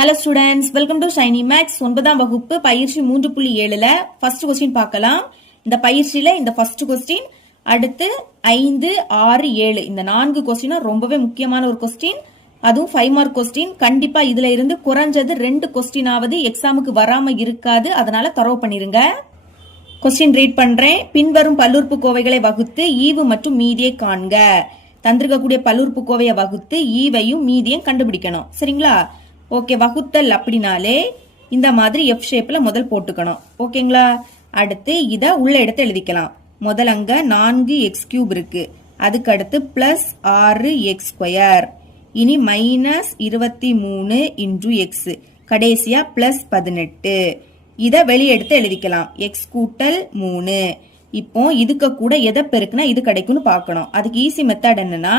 Hello students, welcome to Shiny Max. 9ஆம் வகுப்பு பயிற்சி 3.7ல ஃபர்ஸ்ட் கொஸ்டின் பார்க்கலாம். இந்த பயிற்சியில இந்த ஃபர்ஸ்ட் கொஸ்டின், அடுத்து 5, 6, 7 இந்த 4 கொஸ்டினும் ரொம்பவே முக்கியமான ஒரு கொஸ்டின். அதுவும் 5 மார்க் கொஸ்டின். கண்டிப்பா இதுல இருந்து குறைஞ்சது 2 கொஸ்டினாவது எக்ஸாமுக்கு வராம இருக்காது. அதனால தரவு பண்ணிருங்க. கொஸ்டின் ரீட் பண்றேன். பின்வரும் பல்லுறுப்புக்கோவைகளை வகுத்து ஈவு மற்றும் மீதியை காண்க. தந்திருக்கக்கூடிய பல்லுறுப்புக்கோவையை வகுத்து ஈவையும் மீதியும் கண்டுபிடிக்கணும். சரிங்களா? ஓகே, வகுத்தல் அப்படின்னாலே இந்த மாதிரி எஃப் ஷேப்ல முதல் போட்டுக்கணும். ஓகேங்களா? அடுத்து இத உள்ள எடுத்து எழுதிக்கலாம். முதல் அங்க 4x³ இருக்கு. அதுக்கு அடுத்து பிளஸ் 6x². இனி மைனஸ் 23 இன்டு எக்ஸ். கடைசியா பிளஸ் 18. இத வெளியே எடுத்து எழுதிக்கலாம். எக்ஸ் கூட்டல் 3. இப்போ இதுக்கு கூட எதை பெருக்குனா இது கிடைக்கும்னு பார்க்கணும். அதுக்கு ஈஸி மெத்தட் என்னன்னா,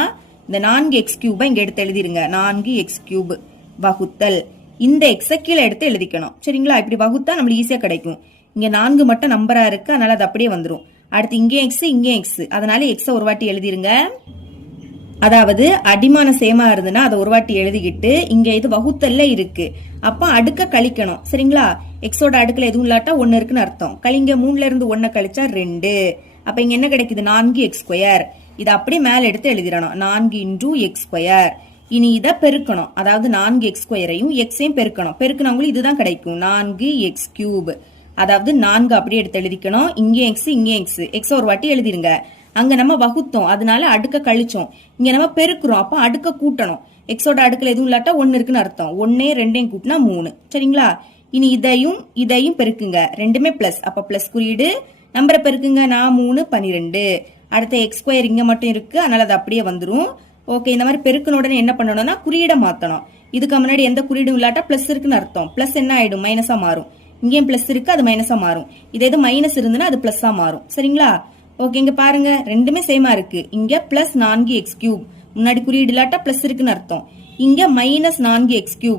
இந்த 4x³ இங்க எடுத்து எழுதிருங்க. 4x³ வகுத்தல் இந்த எக்ஸ கீழே எடுத்து எழுதிக்கணும். சரிங்களா? இப்படி வகுத்தா நம்மளுக்கு ஈஸியா கிடைக்கும். இங்க 4 மட்டும் நம்பரா இருக்கு, அதனால அது அப்படியே வந்துடும். அடுத்து இங்கே எக்ஸ், இங்கே எக்ஸ், அதனால எக்ஸ ஒரு வாட்டி எழுதிருங்க. அதாவது அடிமான சேமா இருந்துன்னா அதை ஒரு வாட்டி எழுதிக்கிட்டு, இங்க இது வகுத்தல்ல இருக்கு, அப்ப அடுக்க கழிக்கணும். சரிங்களா? எக்ஸோட அடுக்குல எதுவும் இல்லாட்டா 1 இருக்குன்னு அர்த்தம். கழிங்க 3ல இருந்து 1 கழிச்சா 2. அப்ப இங்க என்ன கிடைக்குது? 4x². இதை அப்படியே மேல எடுத்து எழுதிடணும். 4 இன்டு x². இனி இதை பெருக்கணும். அதாவது 4x²ஐயும் எக்ஸையும் பெருக்கணும். பெருக்கினவங்களும் இதுதான் கிடைக்கும். 4x³. அதாவது 4 அப்படியே எடுத்து எழுதிக்கணும். இங்கே எக்ஸ், இங்கே எக்ஸ். எக்ஸ் ஒரு வாட்டி எழுதிருங்க. அங்க நம்ம வகுத்தோம், அதனால அடுக்க கழிச்சோம். இங்க நம்ம பெருக்கிறோம், அப்ப அடுக்க கூட்டணும். எக்ஸோட அடுக்குல எதுவும் இல்லாட்டா 1 இருக்குன்னு அர்த்தம். 1 2 கூட்டினா 3. சரிங்களா? இனி இதையும் பெருக்குங்க. ரெண்டுமே பிளஸ், அப்ப பிளஸ் குறியீடு. நம்பரை பெருக்குங்க. 3 12. அடுத்த x² இங்க மட்டும் இருக்கு, அதனால அது அப்படியே வந்துரும். ஓகே, இந்த மாதிரி பெருக்கின உடனே என்ன பண்ணணும்னா குறியீடை மாத்தணும். இதுக்கு முன்னாடி எந்த குறியீடும் இல்லாட்டா பிளஸ் இருக்குன்னு அர்த்தம். பிளஸ் என்ன ஆயிடும்? மைனஸா மாறும். இங்கேயும் பிளஸ் இருக்கு, அது மைனஸா மாறும். இது மைனஸ் இருந்துன்னா அது பிளஸ்ஸா மாறும். சரிங்களா? ஓகே, இங்க பாருங்க, ரெண்டுமே சேமா இருக்கு. இங்க பிளஸ் 4x³ முன்னாடி குறியீடு இல்லாட்டா பிளஸ் இருக்குன்னு அர்த்தம். இங்க மைனஸ் 4x³.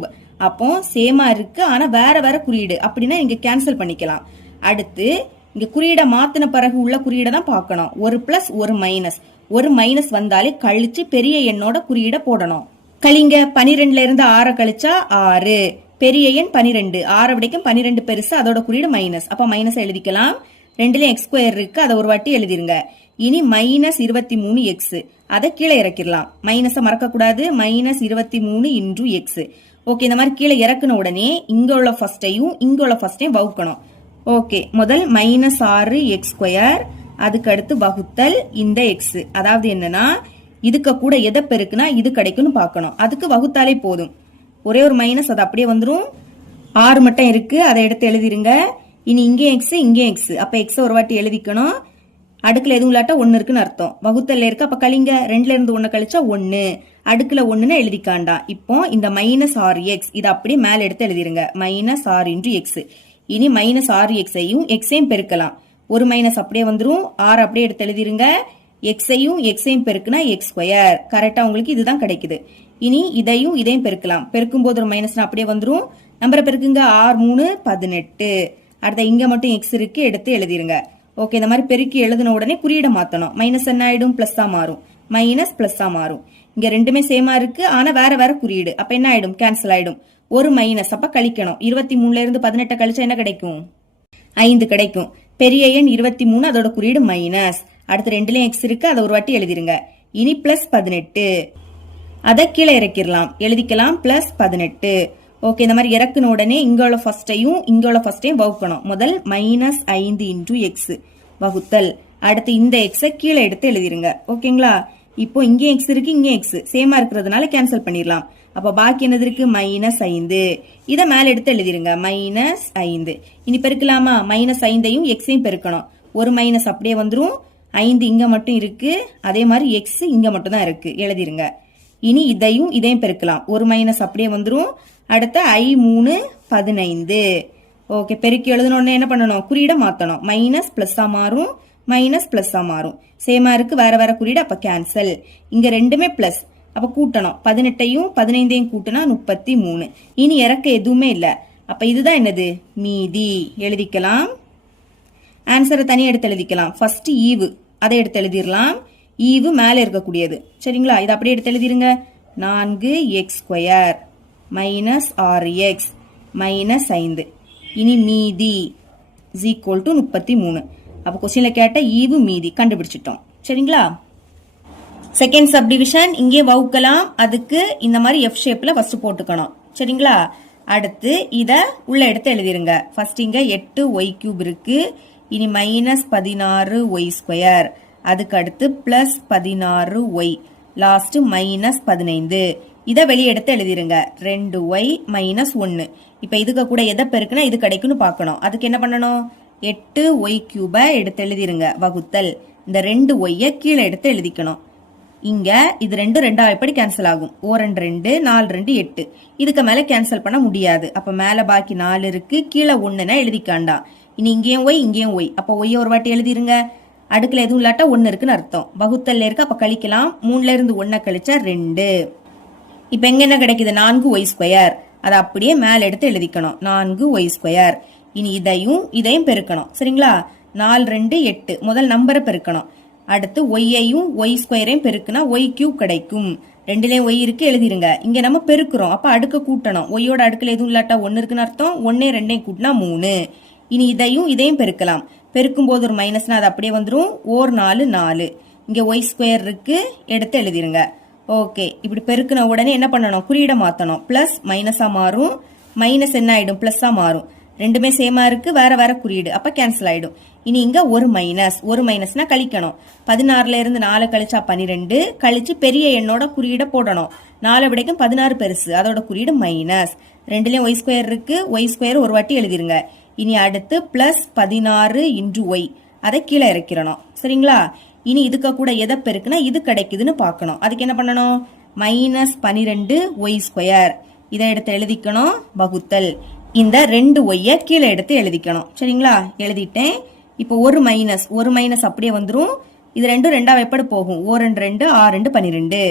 அப்போ சேமா இருக்கு, ஆனா வேற வேற குறியீடு. அப்படின்னா இங்க கேன்சல் பண்ணிக்கலாம். அடுத்து இங்க குறியீடை மாத்தின பிறகு உள்ள குறியீடை தான் பார்க்கணும். ஒரு பிளஸ் ஒரு மைனஸ். ஒரு மைனஸ் வந்தாலே கழிச்சு பெரிய எண்ணோட குறியீடை போடணும். கழிங்க. 12ல இருந்து 6 கழிச்சா 6. பெரிய எண் 12. 6 விடைக்கும் 12 பெருசு, அதோட குறியீடு மைனஸ். அப்ப மைனஸ் எழுதிக்கலாம். 2லயும் x² இருக்கு, அதை ஒரு வாட்டி எழுதிருங்க. இனி மைனஸ் 23x. அதை கீழே இறக்கிடலாம். மைனஸ மறக்க கூடாது. Minus 23 into X. ஓகே, இந்த மாதிரி கீழே இறக்குன உடனே இங்க உள்ள ஃபர்ஸ்டையும் இங்க உள்ள ஃபர்ஸ்டையும் வகுக்கணும். ஓகே, முதல் மைனஸ் 6x². அதுக்கு அடுத்து வகுத்தல் இந்த எக்ஸ். அதாவது என்னன்னா, இதுக்கு கூட எதை பெருக்குனா இது கிடைக்கும்னு பார்க்கணும். அதுக்கு வகுத்தாலே போதும். ஒரே ஒரு மைனஸ், அது அப்படியே வந்துடும். 6 மட்டும் இருக்கு, அதை எடுத்து எழுதிருங்க. இனி இங்கே எக்ஸ், இங்கே எக்ஸ். அப்ப எக்ஸ ஒரு வாட்டி எழுதிக்கணும். அடுக்குல எதுவும் இல்லாட்டா 1 இருக்குன்னு அர்த்தம். வகுத்தல்ல இருக்கு, அப்ப கழிங்க. 2ல இருந்து 1 கழிச்சா 1. அடுக்குல 1ன்னு எழுதிக்காண்டா. இப்போ இந்த மைனஸ் 6x இதை அப்படியே மேல எடுத்து எழுதிருங்க. Minus 6 into x. இனி மைனஸ் 6xஐயும் எக்ஸையும் பெருக்கலாம். ஒரு மைனஸ் அப்படியே வந்துரும். 6 அப்படியே எடுத்து எழுதிருங்க. எக்ஸையும் பெருக்குனா x². கரெக்டா உங்களுக்கு இதுதான் கிடைக்குது. இனி இதையும் பெருக்கலாம். பெருக்கும் போது ஒரு மைனஸ் அப்படியே வந்துரும். நம்பரை பெருக்குங்க. 6 3 18. அடுத்த இங்க மட்டும் எக்ஸ் இருக்கு, எடுத்து எழுதிருங்க. ஓகே, இந்த மாதிரி பெருக்கி எழுதின உடனே குறியீடை மாத்தணும். மைனஸ் என்ன ஆயிடும்? பிளஸ்ஸா மாறும். மைனஸ் பிளஸ்ஸா மாறும். இங்க ரெண்டுமே சேமா இருக்கு, ஆனா வேற வேற குறியீடு. அப்ப என்ன ஆயிடும்? கேன்சல் ஆயிடும். ஒரு மைனஸ், அப்ப கழிக்கணும். 23ல இருந்து 18 கழிச்சா என்ன கிடைக்கும்? 5 கிடைக்கும். பெரிய எண் 23, அதோட குறியீடு மைனஸ். அடுத்து 2லயும் எக்ஸ் இருக்கு, அதை ஒரு வாட்டி எழுதிருங்க. இனி பிளஸ் 18. அதை கீழே இறக்கிடலாம். எழுதிக்கலாம் பிளஸ் 18. ஓகே, இந்த மாதிரி இறக்குன உடனே இங்க உள்ள ஃபர்ஸ்டையும் வகுக்கணும். முதல் மைனஸ் 5 இன்டு எக்ஸ் வகுத்தல். அடுத்து இந்த எக்ஸ கீழே எடுத்து எழுதிருங்க. ஓகேங்களா? இப்போ இங்கே எக்ஸ் இருக்கு, இங்கே எக்ஸ் சேமா இருக்கிறதுனால கேன்சல் பண்ணிடலாம். அப்ப பாக்கி என்னது இருக்கு? மைனஸ் 5. இதை மேல எடுத்து எழுதிருங்க. மைனஸ் 5. இனி பெருக்கலாமா? மைனஸ் 5ஐயும் எக்ஸையும் பெருக்கணும். ஒரு மைனஸ் அப்படியே வந்துரும். 5 இங்க மட்டும் இருக்கு, அதே மாதிரி எக்ஸ் இங்க மட்டும் தான் இருக்கு, எழுதிருங்க. இனி இதையும் பெருக்கலாம். ஒரு மைனஸ் அப்படியே வந்துரும். அடுத்த I3 15. ஓகே, பெருக்கி எழுதின உடனே என்ன பண்ணணும்? குறியீடை மாத்தணும். மைனஸ் பிளஸ்ஸா மாறும், மைனஸ் பிளஸ்ஸா மாறும். சேமா இருக்கு, வேற வேற குறியீடு, அப்ப கேன்சல். இங்க ரெண்டுமே பிளஸ், அப்ப கூட்டணும். 18ஐயும் 15ஐயும் கூட்டினா 33. இனி இறக்க எதுவுமே இல்ல. அப்ப இதுதான் என்னது? மீதி. எழுதிக்கலாம். ஆன்சரை தனியா எடுத்து எழுதிக்கலாம். ஃபர்ஸ்ட் ஈவு, அதை எடுத்து எழுதிடலாம். ஈவு மேல இருக்கக்கூடியது. சரிங்களா? இதை அப்படியே எடுத்து எழுதிருங்க. 4x². Minus 6x minus 5. இனி மீதி is equal to 33. அப்போ கொஸ்டின்ல கேட்ட ஈவு மீதி கண்டுபிடிச்சிட்டோம். சரிங்களா? செகண்ட் சப்டிவிஷன் இங்கே வகுக்கலாம். அதுக்கு இந்த மாதிரி எஃப் ஷேப்ல ஃபர்ஸ்ட் போட்டுக்கணும். சரிங்களா? அடுத்து இத உள்ள எடுத்து எழுதிருங்க. ஃபர்ஸ்ட் இங்க 8y³ இருக்கு. இனி மைனஸ் 16y². அதுக்கு அடுத்து பிளஸ் 16y. Last minus 15. இத வெளியே எடுத்து எழுதிருங்க. 2y minus 1. இப்ப இதுக்கு கூட எதை பெருக்குனா இது கிடைக்கும்னு பார்க்கணும். அதுக்கு என்ன பண்ணணும்? 8y³ எடுத்து எழுதிருங்க வகுத்தல். இந்த 2y கீழே எடுத்து எழுதிக்கணும். இங்க இது 2 2 எப்படி கேன்சல் ஆகும்? 1 2 4 2 8. இதுக்கு மேல கேன்சல் பண்ண முடியாது. அப்ப மேல பாக்கி 4 இருக்கு, கீழே 1னா எழுதிக்காண்டா. இனி இங்கேயும் y இங்கேயும் y. அப்ப y ஒரு வாட்டி எழுதிருங்க. அடுக்குல எதுவும் இல்லாட்டா 1 இருக்குன்னு அர்த்தம். வகுத்தல்ல இருக்கு, அப்ப கழிக்கலாம். 3ல இருந்து 1 கழிச்சா 2. இப்ப எங்க என்ன கிடைக்குது? 4y². அதை அப்படியே மேல எடுத்து எழுதிக்கணும். 4y². இனி இதையும் பெருக்கணும். சரிங்களா? 4 2 8. முதல் நம்பரை பெருக்கணும். அடுத்து ஒய்யையும் y²ஐயும் பெருக்குனா y³ கிடைக்கும். 2லயும் y இருக்கு, எழுதிருங்க. இங்க நம்ம பெருக்கிறோம், அப்ப அடுக்க கூட்டணும். ஒய்யோட அடுக்குல எதுவும் இல்லாட்டா 1 இருக்குன்னு அர்த்தம். 1 2 கூட்டினா 3. இனி இதையும் பெருக்கலாம். பெருக்கும் போது ஒரு மைனஸ்னா அது அப்படியே வந்துடும். 4 4. இங்க y² இருக்கு, எடுத்து எழுதிருங்க. ஓகே, இப்படி பெருக்கின உடனே என்ன பண்ணணும்? குறியீட மாத்தணும். பிளஸ் மைனஸா மாறும், மைனஸ் என்ன ஆயிடும்? பிளஸ்ஸா மாறும். ரெண்டுமே சேமா இருக்கு, வேற வேற குறியீடு, அப்ப கேன்சல் ஆயிடும். இனி இங்க ஒரு மைனஸ்னா கழிக்கணும். 16ல இருந்து 4 கழிச்சா 12. கழிச்சு பெரிய எண்ணோட குறியீட போடணும். 4 விடைக்கும் 16 பெருசு, அதோட குறியீடு மைனஸ். 2லயும் y² இருக்கு, y² ஒரு வாட்டி எழுதிருங்க. இனி அடுத்து பிளஸ் 16 இன்டு y. அதை கீழே இறக்கிறணும். சரிங்களா? இனி இதுக்கு கூட எதை பெருக்குனா இது கிடைக்குதுன்னு பார்க்கணும். அதுக்கு என்ன பண்ணணும்? Minus 12y². இதை எடுத்து எழுதிக்கணும் வகுத்தல். இந்த 2y கீழே எடுத்து எழுதிக்கணும். சரிங்களா? எழுதிட்டேன். இப்போ ஒரு மைனஸ் அப்படியே வந்துரும். இது 2 2 எப்படி போகும்? 1 2 6 2 12.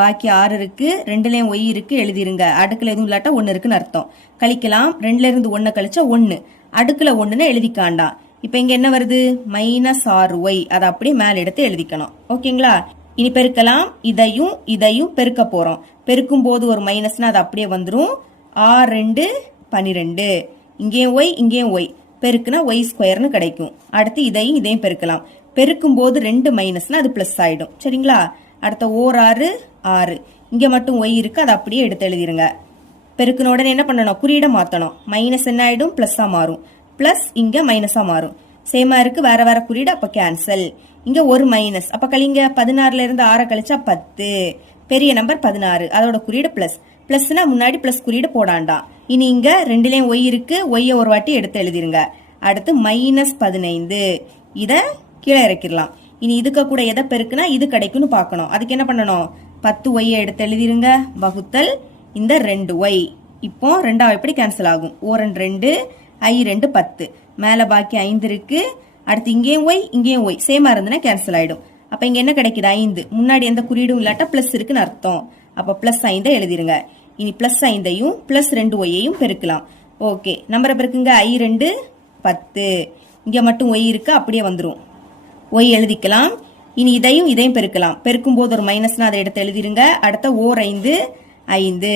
பாக்கி 6 இருக்கு, 2லயும் y இருக்கு, எழுதிருங்க. அடுக்குல எதுவும் இல்லாட்டா 1 இருக்குன்னு அர்த்தம். கழிக்கலாம். 2ல இருந்து 1 கழிச்சா 1. அடுக்குல 1ன்னு எழுதிக்காண்டாம். இப்ப இங்க என்ன வருது? Minus 6y. அதை அப்படியே மேல எடுத்து எழுதிக்கணும். ஓகேங்களா? இனி பெருக்கலாம். இதையும் பெருக்க போறோம். பெருக்கும் போது ஒரு மைனஸ்னா அது அப்படியே வந்துரும். 6 2 12. இங்கேயும் y இங்கேயும் y. பெருக்குனா y² கிடைக்கும். அடுத்து இதையும் பெருக்கலாம். பெருக்கும் போது 2 மைனஸ்னா அது பிளஸ் ஆயிடும். சரிங்களா? அடுத்த 6 6. இங்க மட்டும் y இருக்கு, அதை அப்படியே எடுத்து எழுதிருங்க. பெருக்கின உடனே என்ன பண்ணணும்? குறியீட மாத்தணும். மைனஸ் என்ன ஆயிடும்? பிளஸ்ஸா மாறும். பிளஸ் இங்க மைனஸா மாறும். சேமா இருக்கு, வேற வேற குறியீடு, அப்ப கேன்சல். இங்க ஒரு மைனஸ், அப்ப கழிங்க. 16ல இருந்து 6 கழிச்சா 10. பெரிய நம்பர் 16, அதோட குறியீடு பிளஸ். பிளஸ்னா முன்னாடி பிளஸ் குறியீடு போடாண்டாம். இனி இங்க 2லயும் y இருக்கு, y ஒரு வாட்டி எடுத்து எழுதிருங்க. அடுத்து மைனஸ் 15. இத கீழே இறக்கிடலாம். இனி இதுக்கு கூட எதை பெருக்குனா இது கிடைக்கும்னு பார்க்கணும். அதுக்கு என்ன பண்ணணும்? 10y எடுத்து எழுதிருங்க வகுத்தல் இந்த 2y. இப்போ 2 எப்படி கேன்சல் ஆகும்? 1 2 I 2 10. மேல பாக்கி 5 இருக்கு. அடுத்து இங்கேயும் y இங்கேயும் y சேமா இருந்தனா கேன்சல் ஆயிடும். அப்ப இங்க என்ன கிடைக்குது? 5. முன்னாடி எந்த குறியீடும் இல்லாட்டா பிளஸ் இருக்குன்னு அர்த்தம். அப்ப பிளஸ் 5 எழுதிருங்க. இனி பிளஸ் 5ஐயும் பிளஸ் 2yையும் பெருக்கலாம். ஓகே, நம்பரை பெருக்குங்க. I 2 10. இங்க மட்டும் y இருக்கு, அப்படியே வந்துரும். y எழுதிக்கலாம். இனி இதையும் பெருக்கலாம். பெருக்கும் போது ஒரு மைனஸ்னா அதை எடுத்து எழுதிருங்க. அடுத்த ஓர் 5 5.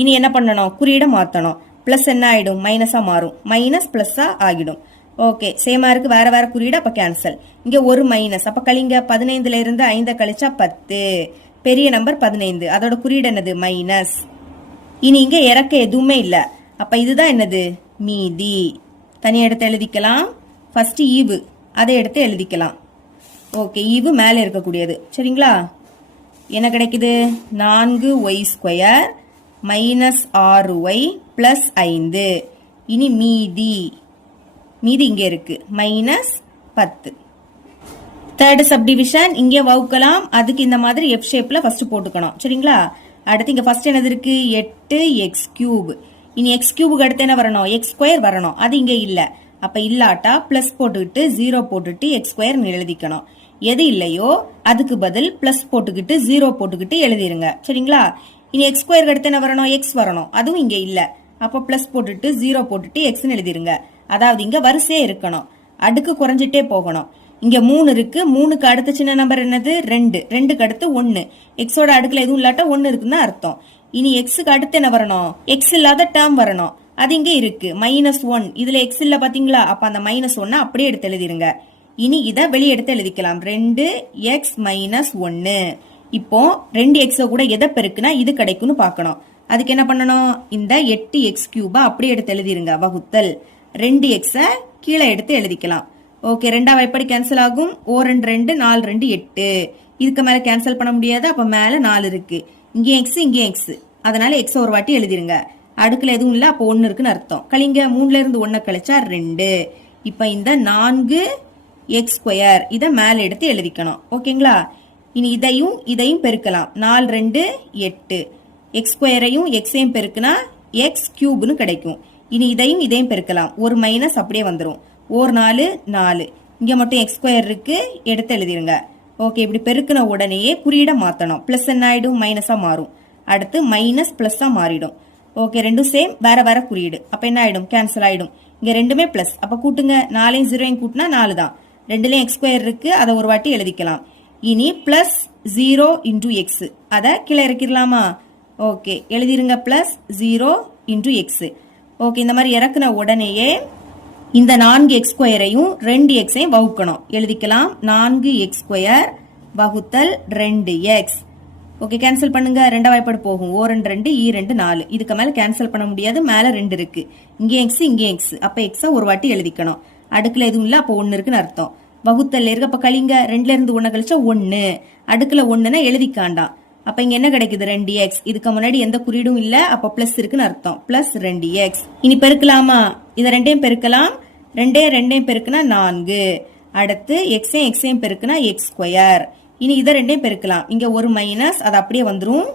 இனி என்ன பண்ணணும்? குறியீட மாத்தணும். பிளஸ் என்ன ஆயிடும்? மைனஸா மாறும். மைனஸ் பிளஸ்ஸா ஆகிடும். ஓகே, சேமா இருக்கு, வேற வேற குறியீடு, அப்ப கேன்சல். இங்க ஒரு மைனஸ், அப்ப கழிங்க. 15ல இருந்து 5 கழிச்சா 10. பெரிய நம்பர் 15, அதோட குறியீடு என்னது? மைனஸ். இனி இங்க இறக்க எதுவுமே இல்ல, அப்ப இதுதான் என்னது? மீதி. தனியா எடுத்து எழுதிக்கலாம். ஃபர்ஸ்ட் ஈவு, அதை எடுத்து எழுதிக்கலாம். ஓகே, ஈவு மேல இருக்கக்கூடியது. சரிங்களா? என்ன கிடைக்குது? 4y² minus 6y plus 5. இனி மீதி இங்க இருக்கு மைனஸ் 10. தேர்ட் சப்டிவிஷன் இங்கே வகுக்கலாம். அதுக்கு இந்த மாதிரி எஃப் ஷேப்ல ஃபர்ஸ்ட் போட்டுக்கணும். சரிங்களா? அடுத்து இங்க ஃபர்ஸ்ட் என்னது இருக்கு? 8x³. இனி x³ அடுத்து என்ன வரணும்? x² வரணும். அது இங்க இல்ல. அப்ப இல்லாட்டா பிளஸ் போட்டுக்கிட்டு 0 போட்டுட்டு x² எழுதிக்கணும். எது இல்லையோ அதுக்கு பதில் பிளஸ் போட்டுக்கிட்டு 0 போட்டுக்கிட்டு எழுதிருங்க. சரிங்களா? இனி x² அடுத்து என்ன வரணும்? x வரணும். அதுவும் இங்க இல்ல. அப்ப பிளஸ் போட்டுட்டு 0 போட்டுட்டு xன்னு எழுதிருங்க. அதாவது இங்க வரிசையே இருக்கணும், அடுக்கு குறைஞ்சிட்டே போகணும். இங்க 3 இருக்கு, 3க்கு அடுத்த சின்ன நம்பர் என்னது? 2. 2க்கு அடுத்து 1. எக்ஸோட அடுக்குல எதுவும் இல்லாட்டா 1 இருக்குன்னு அர்த்தம். இனி எக்ஸுக்கு அடுத்து என்ன வரணும்? எக்ஸ் இல்லாத டேர்ம் வரணும். அது இங்க இருக்கு -1. இதுல எக்ஸ் இல்ல பாத்தீங்களா? அப்ப அந்த -1 அப்படியே எடுத்து எழுதிருங்க. இனி இதை வெளியே எடுத்து எழுதிக்கலாம். 2x - 1. இப்போ 2x கூட எதை பெருக்குனா இது கிடைக்கும்னு பார்க்கணும். அதுக்கு என்ன பண்ணணும்? இந்த 8x³ அப்படியே எடுத்து எழுதிருங்க. வகுத்தல் 2x கீழே எடுத்து எழுதிக்கலாம். ஓகே, ரெண்டாவது எப்படி கேன்சல் ஆகும்? 2 2 4 2 8. இதுக்கு மேல கேன்சல் பண்ண முடியாது. அப்ப மேல 4 இருக்கு. இங்கே எக்ஸ் இங்கே எக்ஸ், அதனால எக்ஸ் ஒரு வாட்டி எழுதிருங்க. அடுக்குல எதுவும் இல்ல, அப்போ 1 இருக்குன்னு அர்த்தம். கழிங்க, 3ல இருந்து 1 கழிச்சா 2. இப்ப இந்த 4x² இதை மேல எடுத்து எழுதிக்கணும். ஓகேங்களா? இனி இதையும் பெருக்கலாம். 4 2 8. x²ஐயும் எக்ஸையும் பெருக்குனா x³ கிடைக்கும். இனி இதையும் பெருக்கலாம். ஒரு மைனஸ் அப்படியே வந்துடும். 4 4. இங்க மட்டும் x² இருக்கு, எடுத்து எழுதிருங்க. ஓகே, இப்படி பெருக்கின உடனேயே குறியீட மாத்தணும். பிளஸ் என்ன ஆயிடும்? மைனஸா மாறும். அடுத்து மைனஸ் பிளஸ்ஸா மாறிடும். ஓகே, ரெண்டும் சேம், வேற வேற குறியீடு. அப்ப என்ன ஆயிடும்? கேன்சல் ஆயிடும். இங்க ரெண்டுமே பிளஸ். அப்ப கூட்டுங்க. 4 0 கூட்டினா 4 தான். ரெண்டுலயும் x² இருக்கு, அதை ஒரு வாட்டி எழுதிக்கலாம். இனி பிளஸ் 0 × x, அதை கீழே இறக்கிடலாமா? ஓகே, எழுதிருங்க. Plus 0 × x. ஓகே, இந்த மாதிரி இறக்குன உடனேயே இந்த 4x² 2xஐயும் வகுக்கணும். எழுதிக்கலாம். 4x² வகுத்தல் 2x. ஓகே, கேன்சல் பண்ணுங்க. ரெண்டாவது வாய்ப்பாடு போகும். 2 2 2 4. இதுக்கு மேல கேன்சல் பண்ண முடியாது. மேல 2 இருக்கு. இங்கே x இங்கே x. அப்ப x ஒரு வாட்டி எழுதிக்கணும். அடுக்குல எதுவும் இல்ல, அப்ப 1 இருக்குன்னு அர்த்தம். வகுத்தல் இருக்கு. அப்ப கழிங்க. 2ல இருந்து 1 கழிச்சா 1. அடுக்குல 1ன்னா எழுதிக்காண்டாம். அப்ப இங்க என்ன கிடைக்குது? 2x. இதுக்கு முன்னாடி எந்த குறியீடும் இல்ல, அப்ப பிளஸ் இருக்குன்னு அர்த்தம். Plus 2x. இனி பெருக்கலாமா? இத ரெண்டையும் பெருக்கலாம். 2 2 பெருக்குனா 4. அடுத்து எக்ஸையும் பெருக்குனா x². இனி இதை ரெண்டையும் பெருக்கலாம். இங்க ஒரு மைனஸ், அது அப்படியே வந்துரும்.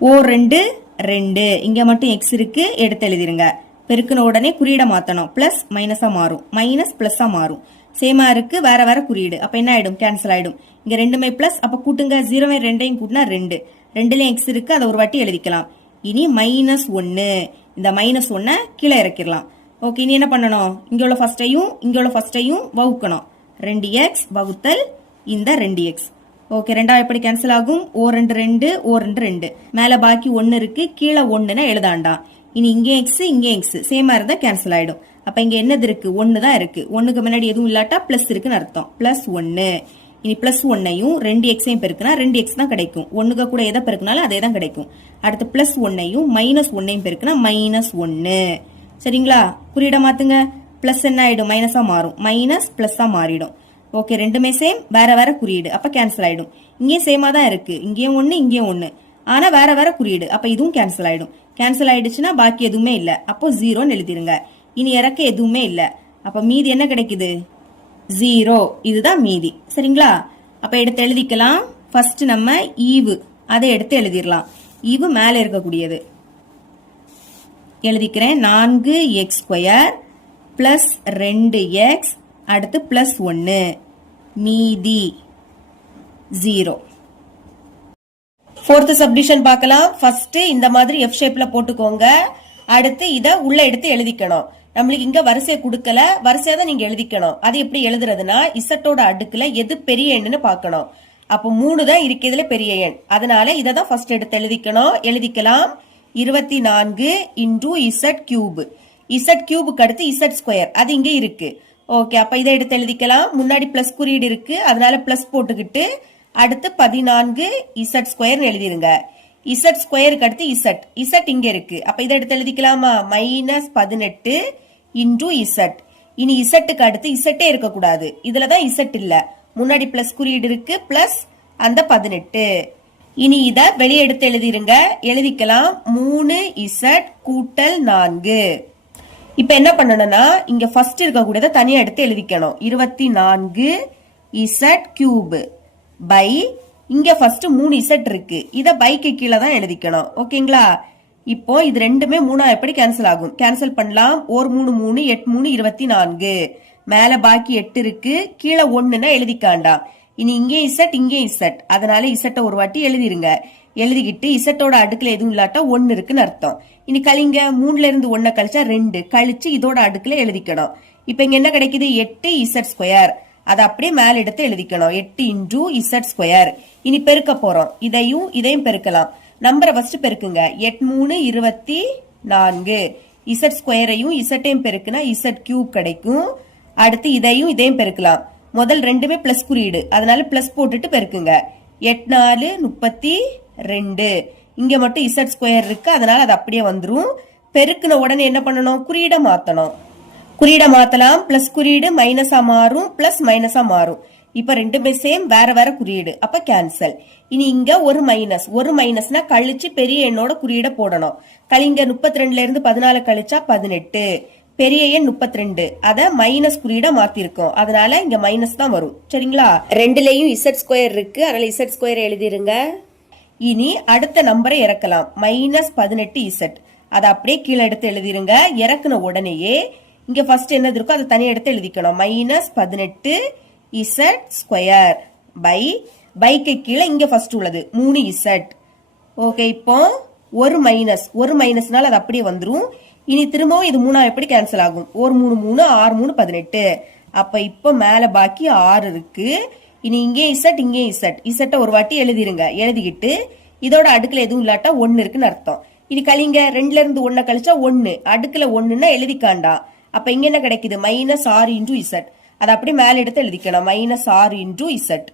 2 2. இங்க மட்டும் x இருக்கு, எடுத்து எழுதிருங்க. பெருக்கின உடனே குறியீட மாத்தணும். பிளஸ் மைனஸா மாறும், மைனஸ் பிளஸ்ஸா மாறும். சேமா இருக்கு, வேற வேற குறியீடு. அப்ப என்ன ஆயிடும்? கேன்சல் ஆயிடும். இங்க ரெண்டுமே பிளஸ். அப்ப கூட்டுங்க. 0 2 கூட்டினா 2. ரெண்டுலயும் x இருக்கு, அதை ஒரு வாட்டி எழுதிக்கலாம். இனி -1. இந்த -1 கீழே இறக்கிடலாம். ஓகே, இனி என்ன பண்ணணும்? இங்க உள்ள ஃபர்ஸ்டையும் வகுக்கணும். 2x வகுத்தல் இந்த 2x. ஓகே, ரெண்டாவது எப்படி கேன்சல் ஆகும்? 2 2 2 2. மேல பாக்கி 1 இருக்கு, கீழே 1ன்னு எழுதாண்டா. இனி இங்கே x இங்கே x சேமா இருந்தா கேன்சல் ஆயிடும். அப்ப இங்க என்னது இருக்கு? 1 தான் இருக்கு. 1க்கு முன்னாடி எதுவும் இல்லாட்டா பிளஸ் இருக்குன்னு அர்த்தம். பிளஸ் 1. இனி பிளஸ் 1ஐயும் 2xஐயும் பெருக்குனா 2x தான் கிடைக்கும். 1க்கு கூட எதை பெருக்குனாலும் அதே தான் கிடைக்கும். அடுத்து பிளஸ் 1ஐயும் -1ஐயும் பெருக்குனா -1. சரிங்களா? குறியீட மாத்துங்க. பிளஸ் என்ன ஆயிடும்? மைனஸா மாறும். மைனஸ் பிளஸ்ஸா மாறிடும். ஓகே, ரெண்டுமே சேம், வேற வேற குறியீடு. அப்ப கேன்சல் ஆயிடும். இங்கே சேமா தான் இருக்கு. இங்கேயும் 1 இங்கேயும் 1. ஆனா வேற வேற குறியீடு. அப்ப இதுவும் கேன்சல் ஆயிடும். கேன்சல் ஆயிடுச்சுன்னா பாக்கி எதுவுமே இல்ல. அப்போ 0ன்னு எழுதிருங்க. இனி இறக்க எதுவுமே இல்ல. அப்ப மீதி என்ன கிடைக்குது? 0. இதுதான் மீதி. சரிங்களா? அப்ப எடுத்து எழுதிக்கலாம். ஃபர்ஸ்ட் நம்ம ஈவு அதை எடுத்து எழுதிடலாம். ஈவு மேல இருக்கக்கூடியது எழுதிக்கிறேன். 4x² பிளஸ் 2x அடுத்து பிளஸ் 1 மீதி 0. ஃபோர்த் சப்டிஷன் பார்க்கலாம். ஃபர்ஸ்ட் இந்த மாதிரி எஃப் ஷேப்ல போட்டுக்கோங்க. அடுத்து இத உள்ள எடுத்து எழுதிக்கணும். நம்மளுக்கு இங்க வரிசை கொடுக்கல, வரிசையா தான் நீங்க எழுதிக்கணும். அது எப்படி எழுதுறதுன்னா, இசட்டோட அடுக்குல எது பெரிய எண்ணுன்னு பார்க்கணும். அப்போ 3 தான் இருக்கிறதுல பெரிய எண். அதனால இதை தான் ஃபர்ஸ்ட் எடுத்து எழுதிக்கணும். எழுதிக்கலாம். 24 × z³. z³ அடுத்து z², அது இங்க இருக்கு. ஓகே, அப்ப இதை எடுத்து எழுதிக்கலாம். முன்னாடி பிளஸ் குறியீடு இருக்கு, அதனால பிளஸ் போட்டுக்கிட்டு அடுத்து 14 z² எழுதிருங்க. z² அடுத்து z இங்க இருக்கு. அப்ப இதை எடுத்து எழுதிக்கலாமா? -18 × z. இனி z அடுத்து z இருக்கக்கூடாது. இதுலதான் z இல்ல, முன்னாடி பிளஸ் குறியீடு இருக்கு, பிளஸ் அந்த 18. இனி இத வெளியே எடுத்து எழுதிருங்க. எழுதிக்கலாம். 3z கூட்டல் 4. இப்ப என்ன பண்ணணும்னா, இங்க ஃபர்ஸ்ட் இருக்கக்கூடியதை தனியா எடுத்து எழுதிக்கணும். 24 z³ பை இங்க ஃபர்ஸ்ட் 3z இருக்கு, இத பைக்கு கீழே தான் எழுதிக்கணும். ஓகேங்களா? இப்போ இது ரெண்டுமே 3 எப்படி கேன்சல் ஆகும்? கேன்சல் பண்ணலாம். 1 3 3 8 3 24. மேல பாக்கி 8 இருக்கு, கீழே 1ன்னா எழுதிக்காண்டா. இனி இங்கே z இங்கே z, அதனால z ஒரு வாட்டி எழுதிருங்க. எழுதிக்கிட்டு z-ஓட அடுக்குல எதுவும் இல்லாட்டா 1 இருக்குன்னு அர்த்தம். இனி கழிங்க. 3ல இருந்து 1 கழிச்சா 2 கழிச்சு இதோட அடுக்குல எழுதிக்கணும். இப்ப இங்க என்ன கிடைக்குது? 8z². அதை அப்படியே மேல எடுத்து எழுதிக்கணும். 8 × z². இனி பெருக்க போறோம். இதையும் பெருக்கலாம். நம்பரை ஃபர்ஸ்ட் பெருக்குங்க. 8 3 24. இசட் ஸ்கொயரையும் இசட்டையும் பெருக்குனா இசட் கியூப் கிடைக்கும். அடுத்து இதையும் பெருக்கலாம். முதல் ரெண்டுமே பிளஸ் குறியீடு, அதனால பிளஸ் போட்டுட்டு பெருக்குங்க. 8 4 32. இங்க மட்டும் இசட் ஸ்கொயர் இருக்கு, அதனால அது அப்படியே வந்துரும். பெருக்குன உடனே என்ன பண்ணணும்? குறியீடை மாத்தணும். குறியீடை மாத்தலாம். பிளஸ் குறியீடு மைனஸா மாறும், பிளஸ் மைனஸா மாறும். இப்ப ரெண்டுமே சேம், வேற வேற குறியீடு, அப்ப கேன்சல். இனி இங்க ஒரு மைனஸ்னா கழிச்சு பெரிய எண்ணோட குறியீடை போடணும். கழிங்க 32ல இருந்து 14 கழிச்சா 18. பெரிய எண் 32, அத மைனஸ் குறியீடா மாத்திருக்கோம், அதனால இங்க மைனஸ் தான் வரும். சரிங்களா? ரெண்டுலயும் இசட் ஸ்கொயர் இருக்கு, அதனால இசட் ஸ்கொயர் எழுதிருங்க. இனி அடுத்த நம்பரை இறக்கலாம். -18 இசட், அதை அப்படியே கீழே எடுத்து எழுதிருங்க. இறக்குன உடனேயே இங்க ஃபர்ஸ்ட் என்னது இருக்கோ அதை தனியா எடுத்து எழுதிக்கணும். -18 இசட் ஸ்கொயர் பைக்கு கீழே இங்க ஃபர்ஸ்ட் உள்ளது 3 இசட். ஓகே, இப்போ ஒரு மைனஸ்னால அது அப்படியே வந்துரும். இனி திரும்பவும் இது 3 எப்படி கேன்சல் ஆகும்? 1 3 3 6 3 18. அப்ப இப்ப மேல பாக்கி 6 இருக்கு. இனி இங்கே இசட்டை ஒரு வாட்டி எழுதிருங்க. எழுதிக்கிட்டு இதோட அடுக்குல எதுவும் இல்லாட்டா 1 இருக்குன்னு அர்த்தம். இனி கழிங்க. 2ல இருந்து 1 கழிச்சா 1, அடுக்குல 1ன்னா எழுதிக்காண்டா. அப்ப இங்க என்ன கிடைக்குது? -6 × இசட். அதை அப்படி மேல எடுத்து எழுதிக்கணும். -6 × இசட்.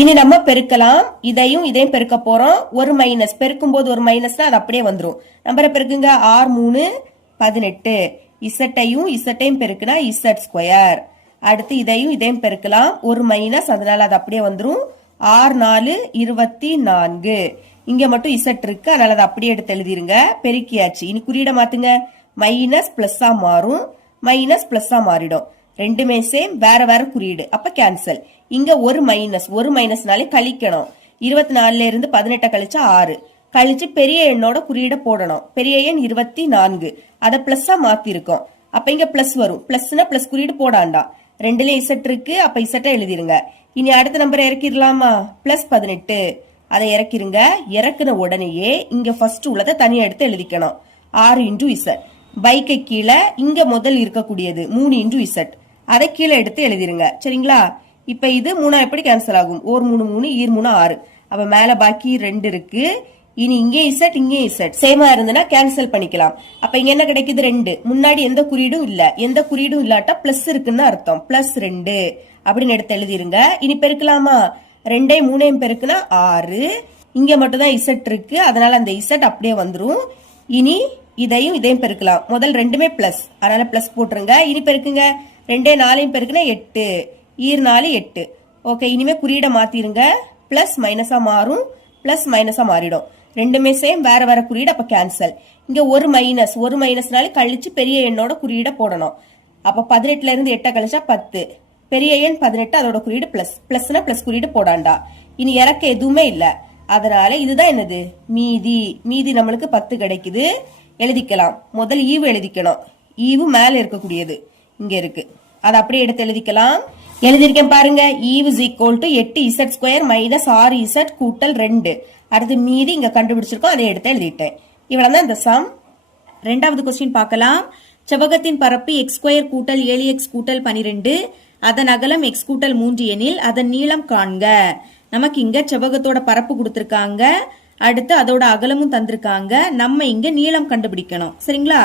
இனி நம்ம பெருக்கலாம். இதையும் பெருக்க போறோம். ஒரு மைனஸ் பெருக்கும் போது ஒரு மைனஸ்னா அது அப்படியே வந்துரும். நம்பரை பெருக்குங்க. 6 3 18. இசட்டையும் பெருக்குனா இசட் ஸ்கொயர். அடுத்து இதையும் பெருக்கலாம். ஒரு மைனஸ், அதனால அது அப்படியே வந்துரும். 6 4 24. இங்க மட்டும் இசட் இருக்கு, அதனால அதை அப்படியே எடுத்து எழுதிருங்க. பெருக்கியாச்சு. இனி குறியீடை மாத்துங்க. மைனஸ் பிளஸ்ஸா மாறும், மைனஸ் பிளஸ்ஸா மாறிடும். ரெண்டுமே சேம், வேற வேற குறியீடு, அப்ப கேன்சல். இங்க ஒரு மைனஸ்னாலே கழிக்கணும். 24ல இருந்து 18 கழிச்சா 6. கழிச்சு பெரிய எண்ணோட குறியீடை போடணும். பெரிய எண் 24, அதை பிளஸ்ஸா மாத்திருக்கோம். அப்ப இங்க பிளஸ் வரும். பிளஸ்னா பிளஸ் குறியீடு போடாண்டா. ரெண்டுலயும் இசட் இருக்கு, அப்ப இசட்டை எழுதிருங்க. இனி அடுத்த நம்பரை இறக்கிடலாமா? +18. அதை இறக்கிருங்க. இறக்குன உடனேயே இங்க ஃபர்ஸ்ட் உள்ளதை தனியா எடுத்து எழுதிக்கணும். 6 × இசட். பைக்கை கீழே இங்க முதல் இருக்கக்கூடியது 3 × இசட், அதை கீழே எடுத்து எழுதிருங்க. சரிங்களா? இப்ப இது 3 எப்படி கேன்சல் ஆகும்? 1 3 3 ஈர் 3 6. அப்ப மேல பாக்கி 2 இருக்கு. இனி இங்கே இசட் சேமா இருந்ததுன்னா கேன்சல் பண்ணிக்கலாம். அப்ப இங்க என்ன கிடைக்குது? 2. முன்னாடி எந்த குறியீடும் இல்ல, எந்த குறியீடும் இல்லாட்டா பிளஸ் இருக்குன்னு அர்த்தம். +2 அப்படின்னு எடுத்து எழுதிருங்க. இனி பெருக்கலாமா? 2 3 பெருக்குனா 6. இங்க மட்டும் தான் இசட் இருக்கு, அதனால அந்த இசட் அப்படியே வந்துரும். இனி இதையும் பெருக்கலாம். முதல் ரெண்டுமே பிளஸ், அதனால பிளஸ் போட்டுருங்க. இனி பெருக்குங்க. 2 4 பெருக்குனா 8. ஈர் 4 8. ஓகே, இனிமே குறியீடை மாத்திருங்க. பிளஸ் மைனஸா மாறும், பிளஸ் மைனஸா மாறிடும். ரெண்டுமே சேம், வேற வேற குறியீடு, அப்ப கேன்சல். இங்க ஒரு மைனஸ்னால கழிச்சு பெரிய எண்ணோட குறியீடை போடணும். அப்ப 18ல இருந்து 8 கழிச்சா 10. பெரிய எண் 18, அதோட குறியீடு பிளஸ்னா பிளஸ் குறியீடு போடாண்டா. இனி இறக்க எதுவுமே இல்ல, அதனால இதுதான் என்னது? மீதி நம்மளுக்கு 10 கிடைக்குது. எழுதிக்கலாம். முதல் ஈவு எழுதிக்கணும். ஈவு மேல இருக்கக்கூடியது இங்க இருக்கு, அதை அப்படியே எடுத்து எழுதிக்கலாம். எழுதிருக்கேன் பாருங்க. ஈவு = 8 இசட் ஸ்கொயர் -6 இசட் கூட்டல் 2. அடுத்து மீதி இங்க கண்டுபிடிச்சிருக்கோம், அதை எடுத்து எழுதிட்டேன். இவ்வளவுதான் இந்த சம். ரெண்டாவது கொஸ்டின் பார்க்கலாம். செவ்வகத்தின் பரப்பு x² கூட்டல் 7x கூட்டல் 12, அதன் அகலம் x கூட்டல் 3 எனில் அதன் நீளம் காண்க. நமக்கு இங்க செவ்வகத்தோட பரப்பு கொடுத்திருக்காங்க, அடுத்து அதோட அகலமும் தந்திருக்காங்க. நம்ம இங்க நீளம் கண்டுபிடிக்கணும். சரிங்களா?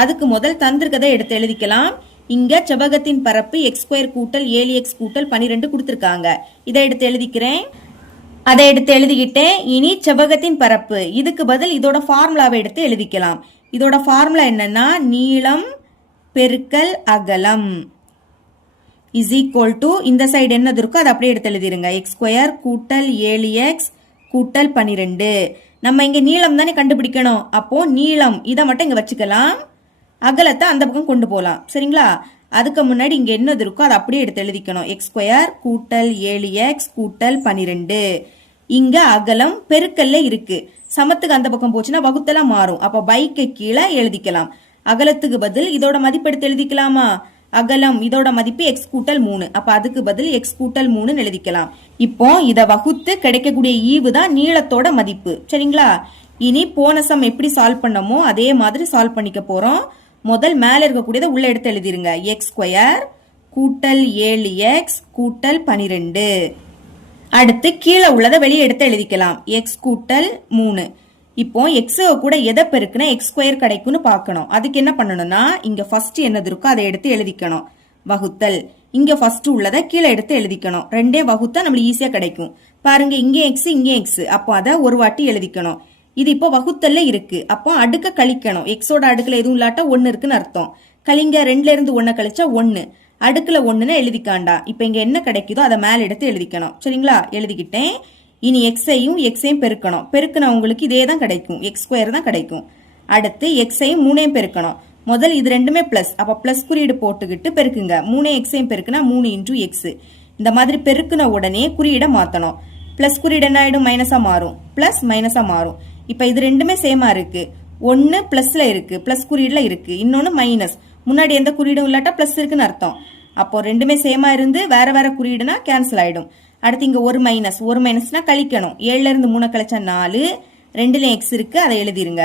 அதுக்கு முதல் தந்திருக்கதை எடுத்து எழுதிக்கலாம். இங்க செவ்வகத்தின் பரப்பு x² கூட்டல் 7x கூட்டல் 12 கொடுத்திருக்காங்க. இதை எடுத்து எழுதிக்கிறேன். அதை எடுத்து எழுதிக்கிட்டேன். இனி செவ்வகத்தின் பரப்பு, இதுக்கு பதில் இதோட ஃபார்முலாவை எடுத்து எழுதிக்கலாம். இதோட ஃபார்முலா என்னன்னா, நீளம் பெருக்கல் அகலம் = இந்த சைடு என்னது இருக்கோ அதை அப்படியே எடுத்து எழுதிருங்க. x² கூட்டல் 7x கூட்டல் 12. நம்ம இங்க நீளம் தானே கண்டுபிடிக்கணும், அப்போ நீளம் இதை மட்டும் இங்க வச்சுக்கலாம், அகலத்தை அந்த பக்கம் கொண்டு போகலாம். சரிங்களா? அதுக்கு முன்னாடி இங்க என்னது இருக்கோ அதை அப்படியே எடுத்து எழுதிக்கணும். x² கூட்டல் 7x கூட்டல் 12. இங்க அகலம் பெருக்கல்ல இருக்கு, சமத்துக்கு அந்த பக்கம் போச்சுன்னா வகுத்தெல்லாம் மாறும். அப்ப பைக்கு கீழே எழுதிக்கலாம். அகலத்துக்கு பதில் இதோட மதிப்பு எடுத்து எழுதிக்கலாமா? அகலம் இதோட மதிப்பு x கூட்டல் 3, அப்ப அதுக்கு பதில் x கூட்டல் 3 எழுதிக்கலாம். இப்போ இத வகுத்து கிடைக்கக்கூடிய ஈவு தான் நீளத்தோட மதிப்பு. சரிங்களா? இனி போன சம் எப்படி சால்வ் பண்ணமோ அதே மாதிரி சால்வ் பண்ணிக்க போறோம். முதல் மேல இருக்கக்கூடியதை உள்ள எடுத்து எழுதிருங்க. x² கூட்டல் 7x கூட்டல் 12. அடுத்து கீழே உள்ளதை வெளியே எடுத்து எழுதிக்கலாம். x கூட்டல் 3. இப்போ எக்ஸ் கூட எதை பெருக்குனா எக்ஸ் ஸ்கொயர் கிடைக்கும்னு பார்க்கணும். அதுக்கு என்ன பண்ணணும்னா இங்க ஃபர்ஸ்ட் என்னது இருக்கோ அதை எடுத்து எழுதிக்கணும். வகுத்தல் இங்க ஃபர்ஸ்ட் உள்ளதை கீழே எடுத்து எழுதிக்கணும். ரெண்டே வகுத்தா நம்மளுக்கு ஈஸியா கிடைக்கும். பாருங்க இங்கே எக்ஸ் இங்கே எக்ஸ், அப்போ அதை ஒரு வாட்டி எழுதிக்கணும். இது இப்போ வகுத்தல்ல இருக்கு, அப்போ அடுக்க கழிக்கணும். எக்ஸோட அடுக்குல எதுவும் இல்லாட்டா 1 இருக்குன்னு அர்த்தம். கழிங்க 2ல இருந்து 1 கழிச்சா 1, அடுக்குல 1ன்னு எழுதிக்காண்டா. இப்போ இங்க என்ன கிடைக்குதோ அதை மேல எடுத்து எழுதிக்கணும். சரிங்களா, எழுதிக்கிட்டேன். இனி எக்ஸையும் எக்ஸையும் பெருக்கணும். பெருக்கினா உங்களுக்கு இதே தான் கிடைக்கும், எக்ஸ் ஸ்கொயர் தான் கிடைக்கும். அடுத்து எக்ஸையும் 3ஐயும் பெருக்கணும். முதல் இது ரெண்டுமே பிளஸ், அப்ப பிளஸ் குறியீடு போட்டுக்கிட்டு பெருக்குங்க. 3 எக்ஸையும் பெருக்குனா 3 × எக்ஸ். இந்த மாதிரி பெருக்குன உடனே குறியீடை மாத்தணும். பிளஸ் குறியீடு என்ன ஆயிடும், மைனஸா மாறும். பிளஸ் மைனஸா மாறும். இப்ப இது ரெண்டுமே சேமா இருக்கு. 1 பிளஸ்ல இருக்கு, பிளஸ் குறியீடுல இருக்கு. இன்னொன்னு மைனஸ், முன்னாடி எந்த குறியீடும் இல்லாட்டா பிளஸ் இருக்குன்னு அர்த்தம். அப்போ ரெண்டுமே சேமா இருந்து வேற வேற குறியீடுனா கேன்சல் ஆயிடும். அடுத்து இங்க ஒரு மைனஸ்னா கழிக்கணும். 7ல இருந்து 3 கழிச்சா 4, 2ல எக்ஸ் இருக்கு, அதை எழுதிருங்க.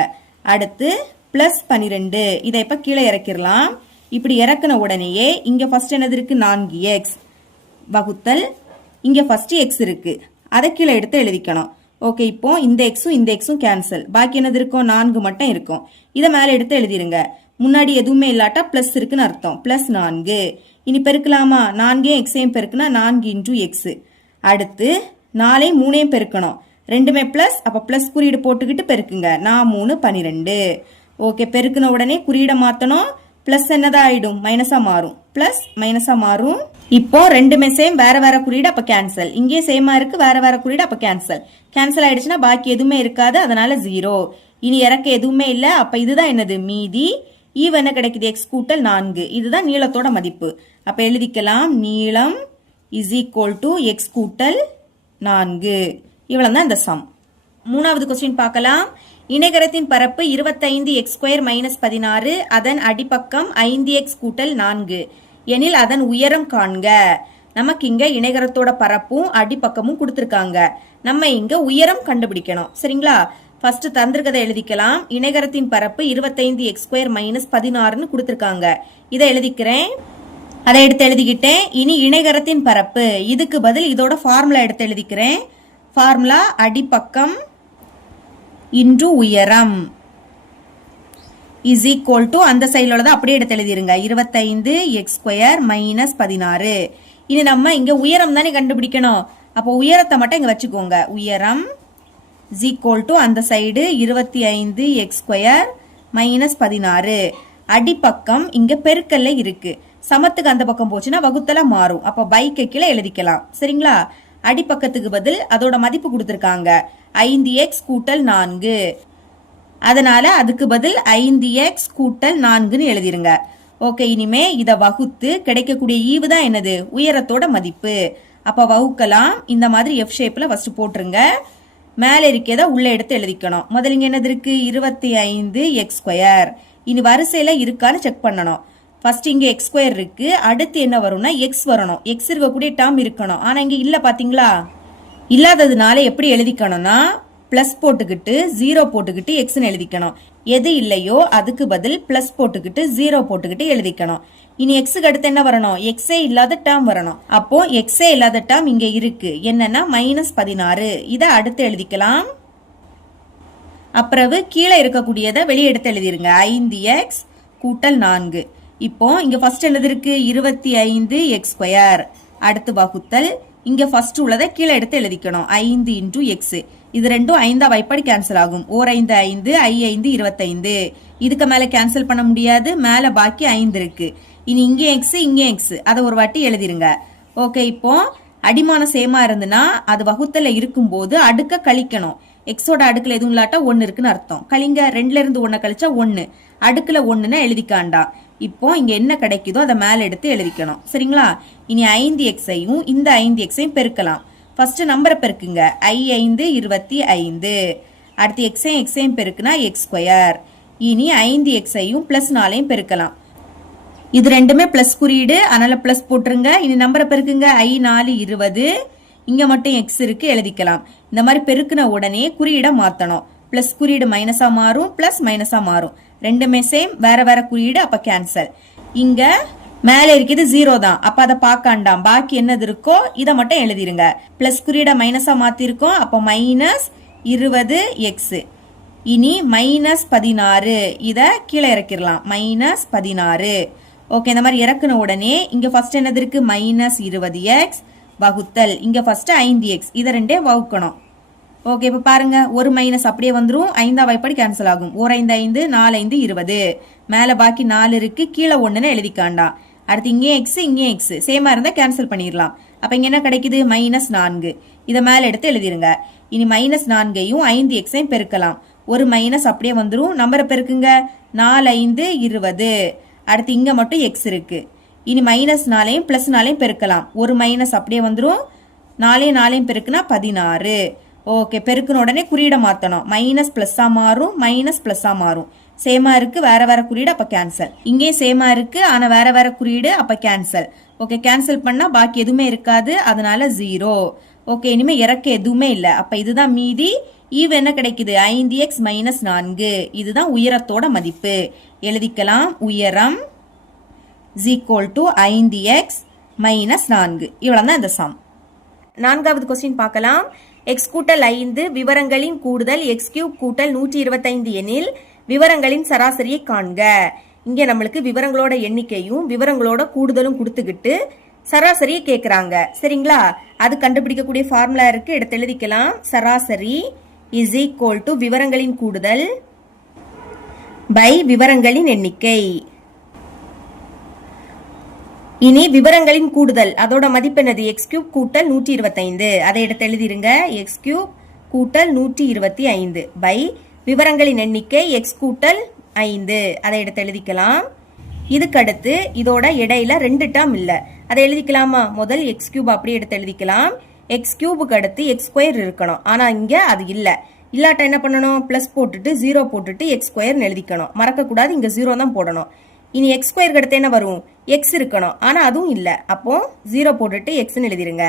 அடுத்து பிளஸ் 12, இதை இப்ப கீழே இறக்கிடலாம். இப்படி இறக்குன உடனேயே இங்க ஃபர்ஸ்ட் என்னது இருக்கு, 4x வகுத்தல் இங்க ஃபர்ஸ்ட் எக்ஸ் இருக்கு, அதை கீழே எடுத்து எழுதிக்கணும். ஓகே, இப்போ இந்த எக்ஸும் கேன்சல். பாக்கி என்னது இருக்கும், 4 மட்டும் இருக்கும். இதை மேல எடுத்து எழுதிருங்க. முன்னாடி எதுவுமே இல்லாட்டா பிளஸ் இருக்குன்னு அர்த்தம். பிளஸ் 4. இனி பெருக்கலாமா, 4 எக்ஸையும் பெருக்குனா 4 × எக்ஸ். அடுத்து 4ஐயும் 3ஐயும் பெருக்கணும். ரெண்டுமே பிளஸ், அப்ப பிளஸ் குறியீடு போட்டுக்கிட்டு பெருக்குங்க. 4 3 12. ஓகே, பெருக்குன உடனே குறியீடை மாத்தணும். பிளஸ் என்னதான் ஆயிடும், மைனஸா மாறும். பிளஸ் மைனஸா மாறும். இப்போ ரெண்டுமே சேம், வேற வேற குறியீடு, அப்ப கேன்சல். இங்கே சேமா இருக்கு, வேற வேற குறியீடு, அப்ப கேன்சல். கேன்சல் ஆயிடுச்சுன்னா பாக்கி எதுவுமே இருக்காது, அதனால 0. இனி இறக்க எதுவுமே இல்ல, அப்ப இதுதான் என்னது மீதி. ஈவ் என்ன கிடைக்குது, எக்ஸ் கூட்டல் 4. இதுதான் நீளத்தோட மதிப்பு. அப்ப எழுதிக்கலாம், நீளம் இஸ் ஈக்குவல் டு எக்ஸ் கூட்டல் 4. இவ்வளவுதான் இந்த சம். மூணாவது கொஸ்டின் பார்க்கலாம். இணைகரத்தின் பரப்பு 25x² - 16, அதன் அடிப்பக்கம் 5x கூட்டல் 4 எனில் அதன் உயரம் காண்க. நமக்கு இங்க இணைகரத்தோட பரப்பும் அடிப்பக்கமும் கொடுத்திருக்காங்க. நம்ம இங்க உயரம் கண்டுபிடிக்கணும். சரிங்களா, ஃபர்ஸ்ட் தந்திருக்கதை எழுதிக்கலாம். இணைகரத்தின் பரப்பு 25x² - 16ன்னு கொடுத்திருக்காங்க. இதை எழுதிக்கிறேன். அதை எடுத்து எழுதிக்கிட்டேன். இனி இணைகரத்தின் பரப்பு, இதுக்கு பதில் இதோட ஃபார்முலா எடுத்து எழுதிக்கிறேன். ஃபார்முலா அடிப்பக்கம் இன்டு உயரம் இஸ் ஈக்குவல் டு, அந்த சைடில் தான் அப்படியே எடுத்து எழுதிருங்க, 25x² - 16. இனி நம்ம இங்க உயரம் தானே கண்டுபிடிக்கணும். அப்போ உயரத்தை மட்டும் இங்க வச்சுக்கோங்க. உயரம் இஸ் ஈக்குவல் டு அந்த சைடு 25x² - 16. அடிப்பக்கம் இங்க பெருக்கல்ல இருக்கு, சமத்துக்கு அந்த பக்கம் போச்சுன்னா வகுத்தல மாறும். அப்ப பைக்கு கீழே எழுதிக்கலாம். சரிங்களா, அடிப்பக்கத்துக்கு பதில் அதோட மதிப்பு கொடுத்திருக்காங்க 5x கூட்டல் 4. அதனால அதுக்கு பதில் 5x கூட்டல் 4ன்னு எழுதிருங்க. ஓகே, இனிமே இத வகுத்து கிடைக்கக்கூடிய ஈவு தான் என்னது, உயரத்தோட மதிப்பு. அப்ப வகுக்கலாம். இந்த மாதிரி எஃப் ஷேப்ல ஃபர்ஸ்ட் போட்டுருங்க. மேல இருக்கத உள்ள எடுத்து எழுதிக்கணும். முதல்ல இங்க என்னது இருக்கு, 25x². இனி வரிசையில இருக்கான்னு செக் பண்ணணும். ஃபர்ஸ்ட் இங்க x² இருக்கு, அடுத்து என்ன வரும்னா x வரணும். x இருக்கக்கூடிய டேர்ம் இருக்கணும். ஆனா இங்க இல்ல, பாத்தீங்களா, இல்லாததுனால எப்படி எழுதிக்கணும்னா பிளஸ் போட்டுக்கிட்டு 0 போட்டுக்கிட்டு எக்ஸ்ன்னு எழுதிக்கணும். எது இல்லையோ அதுக்கு பதில் பிளஸ் போட்டுக்கிட்டு 0 போட்டுக்கிட்டு எழுதிக்கணும். இனி எக்ஸுக்கு அடுத்து என்ன வரணும், எக்ஸே இல்லாத டேர்ம் வரணும். அப்போ எக்ஸே இல்லாத டேர்ம் இங்க இருக்கு, என்னன்னா -16. இதை அடுத்து எழுதிக்கலாம். அப்புறம் கீழே இருக்கக்கூடியதை வெளியே எடுத்து எழுதிருங்க, 5x கூட்டல் 4. இப்போ இங்க ஃபர்ஸ்ட் என்னது இருக்கு, 25x². அடுத்து வகுத்தல் இங்க ஃபர்ஸ்ட் உள்ளதை கீழே எடுத்து எழுதிக்கணும், 5 × எக்ஸ். இது ரெண்டும் 5 வைப்படி கேன்சல் ஆகும். 4 5 5, I 5 25. இதுக்கு மேல கேன்சல் பண்ண முடியாது, மேல பாக்கி 5 இருக்கு. இனி இங்க எக்ஸ் இங்க எக்ஸ், அதை ஒரு வாட்டி எழுதிருங்க. ஓகே, இப்போ அடிமானம் சேமா இருந்துன்னா அது வகுத்தல இருக்கும் போது அடுக்க கழிக்கணும். எக்ஸோட அடுக்குல எதுவும் இல்லாட்டா 1 இருக்குன்னு அர்த்தம். கழிங்க, 2ல இருந்து 1 கழிச்சா 1, அடுக்குல 1ன்னு எழுதிக்காண்டா. இப்போ இங்க என்ன கிடைக்குதோ அதை மேல எடுத்து எழுதிக்கணும். சரிங்களா, இனி 5x-ஐயும் இந்த 5x-ஐயும் பெருக்கலாம். ஃபர்ஸ்ட் நம்பரை பெருக்குங்க, I 5 25. அடுத்து x-ஐயும் பெருக்குனா x². இனி 5x-ஐயும் +4-ஐயும் பெருக்கலாம். இது ரெண்டுமே பிளஸ் குறியீடு, அதனால பிளஸ் போட்டுருங்க. இனி நம்பரை பெருக்குங்க, I 4 20. இங்க மட்டும் x இருக்கு, எழுதிக்கலாம். இந்த மாதிரி பெருக்குன உடனே குறியீடை மாத்தணும். பிளஸ் குறியீடு மைனஸா மாறும், பிளஸ் மைனஸா மாறும். ரெண்டுமே சேம், வேற வேற குறியீடு, அப்ப கேன்சல். இங்க மேல இருக்குது 0 தான், அப்ப அதை பார்க்காண்டாம். பாக்கி என்னது இருக்கோ இதை மட்டும் எழுதிருங்க. பிளஸ் குறியீட மைனஸா மாத்திருக்கோம், அப்ப -20x. இனி -16 இத கீழே இறக்கிடலாம் -16. ஓகே, இந்த மாதிரி இறக்குன உடனே இங்க ஃபர்ஸ்ட் என்னது இருக்கு -20x வகுத்தல் இங்க ஃபர்ஸ்ட் 5x இத ரெண்டே வகுக்கணும். ஓகே, இப்ப பாருங்க ஒரு மைனஸ் அப்படியே வந்துரும், 5ஆம் வாய்ப்பாடு கேன்சல் ஆகும். 1 5 5 4 5 20 மேல பாக்கி 4 இருக்கு, கீழே 1ன்னு எழுதிக்காண்டா. அடுத்து இங்கே எக்ஸ் இங்கே எக்ஸ் சேமா இருந்தா கேன்சல் பண்ணிடலாம். அப்ப இங்க என்ன கிடைக்குது -4. இத மேல எடுத்து எழுதிருங்க. இனி -4ஐயும் 5x பெருக்கலாம். ஒரு மைனஸ் அப்படியே வந்துரும், நம்பரை பெருக்குங்க. 4 5 20. அடுத்து இங்க மட்டும் எக்ஸ் இருக்கு. இனி -4ஐயும் +4ஐயும் பெருக்கலாம். ஒரு மைனஸ் அப்படியே வந்துரும், 4 4ஐயும் பெருக்குனா 16. ஓகே, பெருக்குன உடனே குறியீட மாத்தணும். மைனஸ் பிளஸ்ஸா மாறும், மைனஸ் பிளஸ்ஸா மாறும். சேமா இருக்கு, வேற வேற குறியீடு, அப்ப கேன்சல். இங்கே சேமா இருக்கு, ஆனா வேற வேற குறியீடு, அப்ப கேன்சல். ஓகே, கேன்சல் பண்ணா பாக்கி எதுவுமே இருக்காது, அதனால 0. ஓகே, இனிமே இறக்க எதுவுமே இல்ல, அப்ப இதுதான் மீதி. ஈவு என்ன கிடைக்குது 5x - 4. இதுதான் உயரத்தோட மதிப்பு. எழுதிக்கலாம், உயரம் = 5x - 4. இவ்வளவுதான் இந்த சம். 4வது கொஸ்டின் பார்க்கலாம். x கூட்டல் 5 விவரங்களின் கூடுதல் x³ கூட்டல் 125 எனில் விவரங்களின் சராசரியை காண்க. இங்க நம்மளுக்கு விவரங்களோட எண்ணிக்கையும் விவரங்களோட கூடுதலும் கொடுத்துக்கிட்டு சராசரியை கேக்குறாங்க. சரிங்களா? அது கண்டுபிடிக்கக்கூடிய ஃபார்முலா இருக்கு, எடுத்து எழுதிக்கலாம். சராசரி = விவரங்களின் கூடுதல் பை விவரங்களின் எண்ணிக்கை. இனி விவரங்களின் கூடுதல் அதோட மதிப்பு என்னது x³ கூட்டல் 125. அதை எடுத்து எழுதிருங்க. x³ கூட்டல் 125 பை விவரங்களின் எண்ணிக்கை x கூட்டல் 5. அதை எடுத்து எழுதிக்கலாம். இதுக்கு அடுத்து இதோட இடையில 2 டேர்ம் இல்ல, அதை எழுதிக்கலாமா? முதல் x³ அப்படியே எடுத்து எழுதிக்கலாம். x³ அடுத்து x² இருக்கணும், ஆனா இங்க அது இல்ல. இல்லாட்ட என்ன பண்ணணும்? பிளஸ் போட்டுட்டு 0 போட்டுட்டு x² எழுதிக்கணும். மறக்க கூடாது, இங்க 0 தான் போடணும். இனி x² அடுத்து என்ன வரும்? x இருக்கணும், ஆனா அதுவும் இல்ல. அப்போ 0 போட்டுட்டு xன்னு எழுதிருங்க.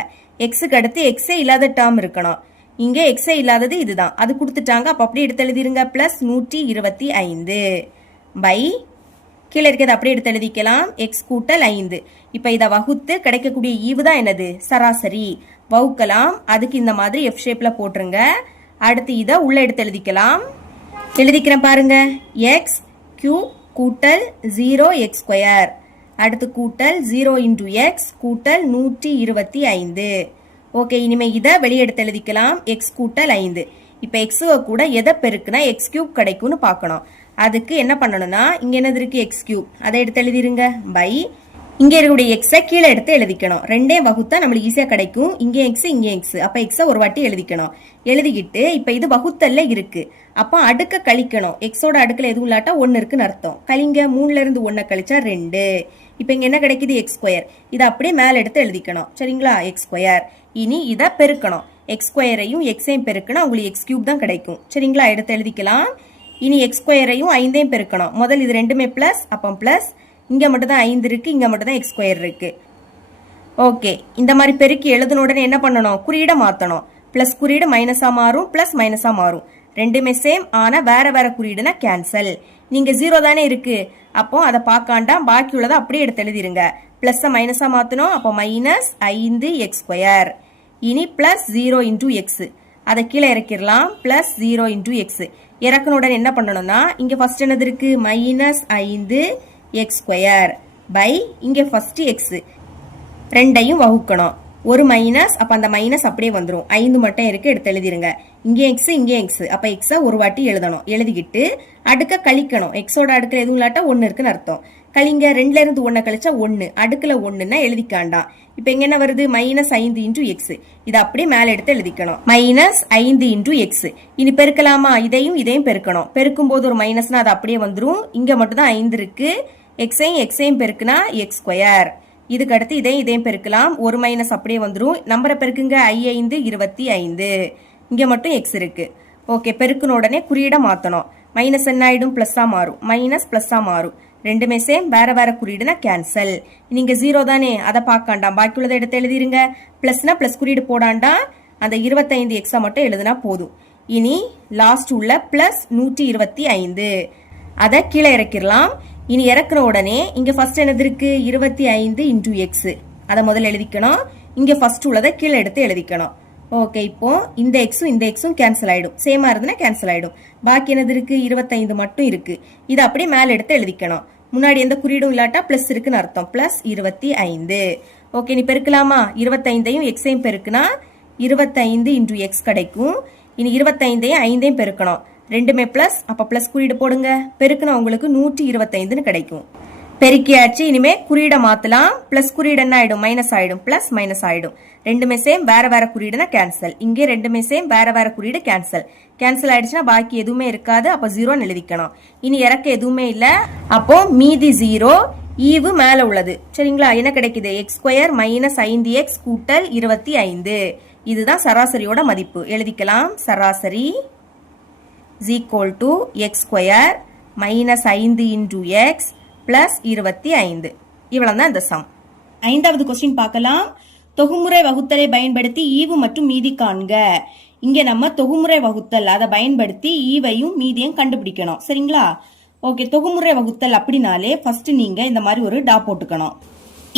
xக்கு அடுத்து x இல்லாத டேர்ம் இருக்கணும். இங்க x இல்லாதது இதுதான், அது கொடுத்துட்டாங்க. அப்ப அப்படியே எடுத்து எழுதிருங்க. பிளஸ் 125 பை கீழே இருக்கிறது அப்படியே எடுத்து எழுதிக்கலாம். x கூட்டல் 5. இப்ப இதை வகுத்து கிடைக்கக்கூடிய ஈவு தான் என்னது? சராசரி. வகுக்கலாம். அதுக்கு இந்த மாதிரி f ஷேப்ல போட்டுருங்க. அடுத்து இதை உள்ள எடுத்து எழுதிக்கலாம். எழுதிக்கிறேன் பாருங்க. x³ கூட்டல் 0x². அடுத்து கூட்டல் 0 × x கூட்டல் 125. ஓகே, இனிமே இதை வெளியே எடுத்து எழுதிக்கலாம். x கூட்டல் 5. இப்ப x கூட எதை பெருக்குனா x³ கிடைக்கும்னு பார்க்கணும். அதுக்கு என்ன பண்ணணும்னா இங்க என்னது இருக்கு? x³. அதை எடுத்து எழுதிருங்க. பை இங்க இருக்கக்கூடிய x கீழே எடுத்து எழுதிக்கணும். ரெண்டே வகுத்தா நம்மளுக்கு ஈஸியா கிடைக்கும். இங்கே x இங்கே x, அப்ப x ஒரு வாட்டி எழுதிக்கணும். எழுதிக்கிட்டு இப்ப இது வகுத்தல்ல இருக்கு, அப்ப அடுக்க கழிக்கணும். xோட அடுக்கல எதுவும் இல்லாட்டா 1 இருக்குன்னு அர்த்தம். கழிங்க. 3ல இருந்து 1 கழிச்சா 2. இப்ப இங்க என்ன கிடைக்குது? x². இதை அப்படியே மேல எடுத்து எழுதிக்கணும். சரிங்களா? x². இனி இதை பெருக்கணும். x²ஐயும் xஐயும் பெருக்கணும், உங்களுக்கு x³ தான் கிடைக்கும். சரிங்களா? எடுத்து எழுதிக்கலாம். இனி x²ஐயும் 5ஐயும் பெருக்கணும். முதல் இது ரெண்டுமே பிளஸ், அப்போ பிளஸ். இங்க மட்டும் தான் 5 இருக்கு, இங்க மட்டும் தான் x² இருக்கு. ஓகே, இந்த மாதிரி பெருக்கி எழுதின உடனே என்ன பண்ணணும்? குறியீட மாத்தணும். பிளஸ் குறியீடு மைனஸா மாறும், பிளஸ் மைனஸா மாறும். ரெண்டுமே சேம், ஆனா வேற வேற குறியீடுனா கேன்சல். நீங்க 0 தானே இருக்கு, அப்போ அதை பார்க்காண்டா பாக்கி உள்ளதை அப்படியே எடுத்து எழுதிருங்க. பிளஸ் மைனஸா மாத்தணும், அப்போ -5x². இனி பிளஸ் 0 × x. அதை கீழே இறக்கிடலாம். Plus 0 × x. இறக்கணுடன் என்ன பண்ணணும்னா இங்க ஃபர்ஸ்ட் என்னது இருக்கு? -5x² பை இங்க ஃபர்ஸ்ட் x. ரெண்டையும் வகுக்கணும். ஒரு மைனஸ், அப்ப அந்த மைனஸ் அப்படியே வந்துரும். 5 மட்டும் இருக்கு, எடுத்து எழுதிருங்க. இங்கே x இங்கே x, அப்ப x ஒரு வாட்டி எழுதணும். எழுதிக்கிட்டு அடுக்க கழிக்கணும். xோட அடுக்கல எதுவும் இல்லாட்டா 1 இருக்குன்னு அர்த்தம். கழிங்க. 2ல இருந்து 1 கழிச்சா 1, அடுக்கல 1ன்னா எழுதிக்காண்டாம். இப்ப இங்க என்ன வருது? -5 × x. இதை அப்படியே மேல எடுத்து எழுதிக்கணும். -5 × x. இனி பெருக்கலாமா? இதையும் இதையும் பெருக்கணும். பெருக்கும் போது ஒரு மைனஸ்னா அது அப்படியே வந்துரும். இங்க மட்டும் தான் 5 இருக்கு. xஐயும் பெருக்குனா x². இதுக்கு அடுத்து இதையும் பெருக்கலாம். ஒரு மைனஸ் அப்படியே வந்துரும். நம்பரை பெருக்குங்க. 5 25. இங்க மட்டும் x இருக்கு. ஓகே, பெருக்குன உடனே குறியீட மாத்தணும். மைனஸ் என்ன ஆயிடும்? பிளஸ்ஸா மாறும். மைனஸ் பிளஸ்ஸா மாறும். ரெண்டுமே சேம், வேற வேற குறியீடுனா கேன்சல். நீங்க 0 தானே, அதை பார்க்காண்டாம். பாக்கி உள்ளதை எடுத்து எழுதிருங்க. பிளஸ்னா பிளஸ் குறியீடு போடாண்டா, அந்த 25x மட்டும் எழுதுனா போதும். இனி லாஸ்ட் உள்ள பிளஸ் 125 அதை கீழே இறக்கிடலாம். இனி இறக்குற உடனே இங்க ஃபர்ஸ்ட் என்னது இருக்கு? 25 × x. அதை முதல்ல எழுதிக்கணும். இங்க ஃபர்ஸ்ட் உள்ளதை கீழே எடுத்து எழுதிக்கணும். ஓகே, இப்போ இந்த எக்ஸும் கேன்சல் ஆயிடும். சேமா இருந்துன்னா கேன்சல் ஆயிடும். பாக்கி என்னது இருக்கு? 25 மட்டும் இருக்கு. இது அப்படியே மேல எடுத்து எழுதிக்கணும். முன்னாடி எந்த குறியீடும் இல்லாட்டா பிளஸ் இருக்குன்னு அர்த்தம். பிளஸ் 25. ஓகே, நீ பெருக்கலாமா? 25ஐயும் எக்ஸையும் பெருக்குனா 25 இன்டூ எக்ஸ் கிடைக்கும். இனி 25ஐயும் 5ஐயும் பெருக்கணும். ரெண்டுமே பிளஸ், அப்ப பிளஸ் குறியீடு போடுங்க. பெருக்குனா உங்களுக்கு 125ன்னு கிடைக்கும். பெருக்கியாச்சு. இனிமே குறியீடை மாத்தலாம். பிளஸ் குறியீடு என்ன ஆயிடும்? மைனஸ் ஆயிடும். பிளஸ் மைனஸ் ஆயிடும். ரெண்டுமே சேம், வேற வேற குறியீடுனா கேன்சல். இங்கே ரெண்டுமே சேம், வேற வேற குறியீடு கேன்சல். கேன்சல் ஆயிடுச்சுன்னா பாக்கி எதுவுமே இருக்காது. அப்ப 0 எழுதிக்கணும். இனி இறக்க எதுவுமே இல்ல. அப்போ மீதி 0. ஈவு மேல உள்ளது. சரிங்களா? என்ன கிடைக்குது? x² மைனஸ் 5x கூட்டல் 25. இதுதான் சராசரியோட மதிப்பு. எழுதிக்கலாம். சராசரி is equal to x² minus 5 into x plus 25. இவ்வளவுதான் இந்த சம். 5வது கொஸ்டின் பார்க்கலாம். தொகுமுறை வகுத்தலை பயன்படுத்தி ஈவு மற்றும் மீதி காண்க. இங்க நம்ம தொகுமுறை வகுத்தல் அதை பயன்படுத்தி ஈவையும் மீதியும் கண்டுபிடிக்கணும். சரிங்களா? ஓகே, தொகுமுறை வகுத்தல் அப்படினாலே ஃபர்ஸ்ட் நீங்க இந்த மாதிரி ஒரு டா போட்டுக்கணும்.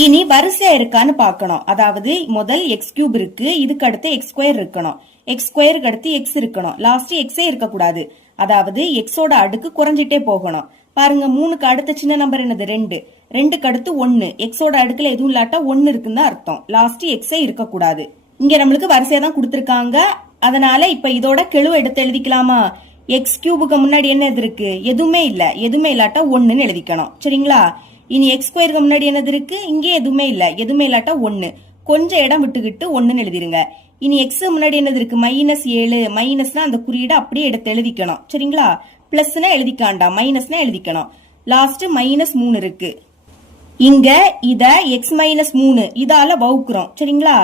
இனி வரிசையா இருக்கான்னு பார்க்கணும். அதாவது முதல் x³ இருக்கு, இதுக்கு அடுத்து x² இருக்கணும். x² அடுத்து x இருக்கணும். லாஸ்ட் xே இருக்கக்கூடாது. அதாவது xோட அடுக்கு குறைஞ்சிட்டே போகணும். பாருங்க, 3க்கு அடுத்த சின்ன நம்பர் என்னது? 2. 2க்கு அடுத்து 1. xோட அடுக்குல எதுவும் இல்லாட்டா 1 இருக்குன்னு அர்த்தம். லாஸ்ட் xே இருக்கக்கூடாது. இங்க நம்மளுக்கு வரிசையா தான் கொடுத்திருக்காங்க. அதனால இப்ப இதோட கெழுவை எடுத்து எழுதிக்கலாமா? x³ முன்னாடி என்ன இருக்கு? எதுவுமே இல்ல. எதுவுமே இல்லாட்டா 1ன்னு எழுதிக்கணும். சரிங்களா? இனி x² முன்னாடி என்னது இருக்கு? இங்கே எதுவுமே இல்ல. எதுவுமே இல்லாட்டா 1. கொஞ்சம் இடம் விட்டுக்கிட்டு 1ன்னு எழுதிருங்க. இனி x முன்னாடி என்னது இருக்கு? -7. மைனஸ்னா அந்த குறியீடு அப்படியே எடுத்து எழுதிக்கணும். சரிங்களா? பிளஸ்னா எழுதிக்காண்டா, மைனஸ்னா எழுதிக்கணும். லாஸ்ட் -3 இருக்கு. இங்க இத x -3 இதால வகுக்கிறோம். சரிங்களா?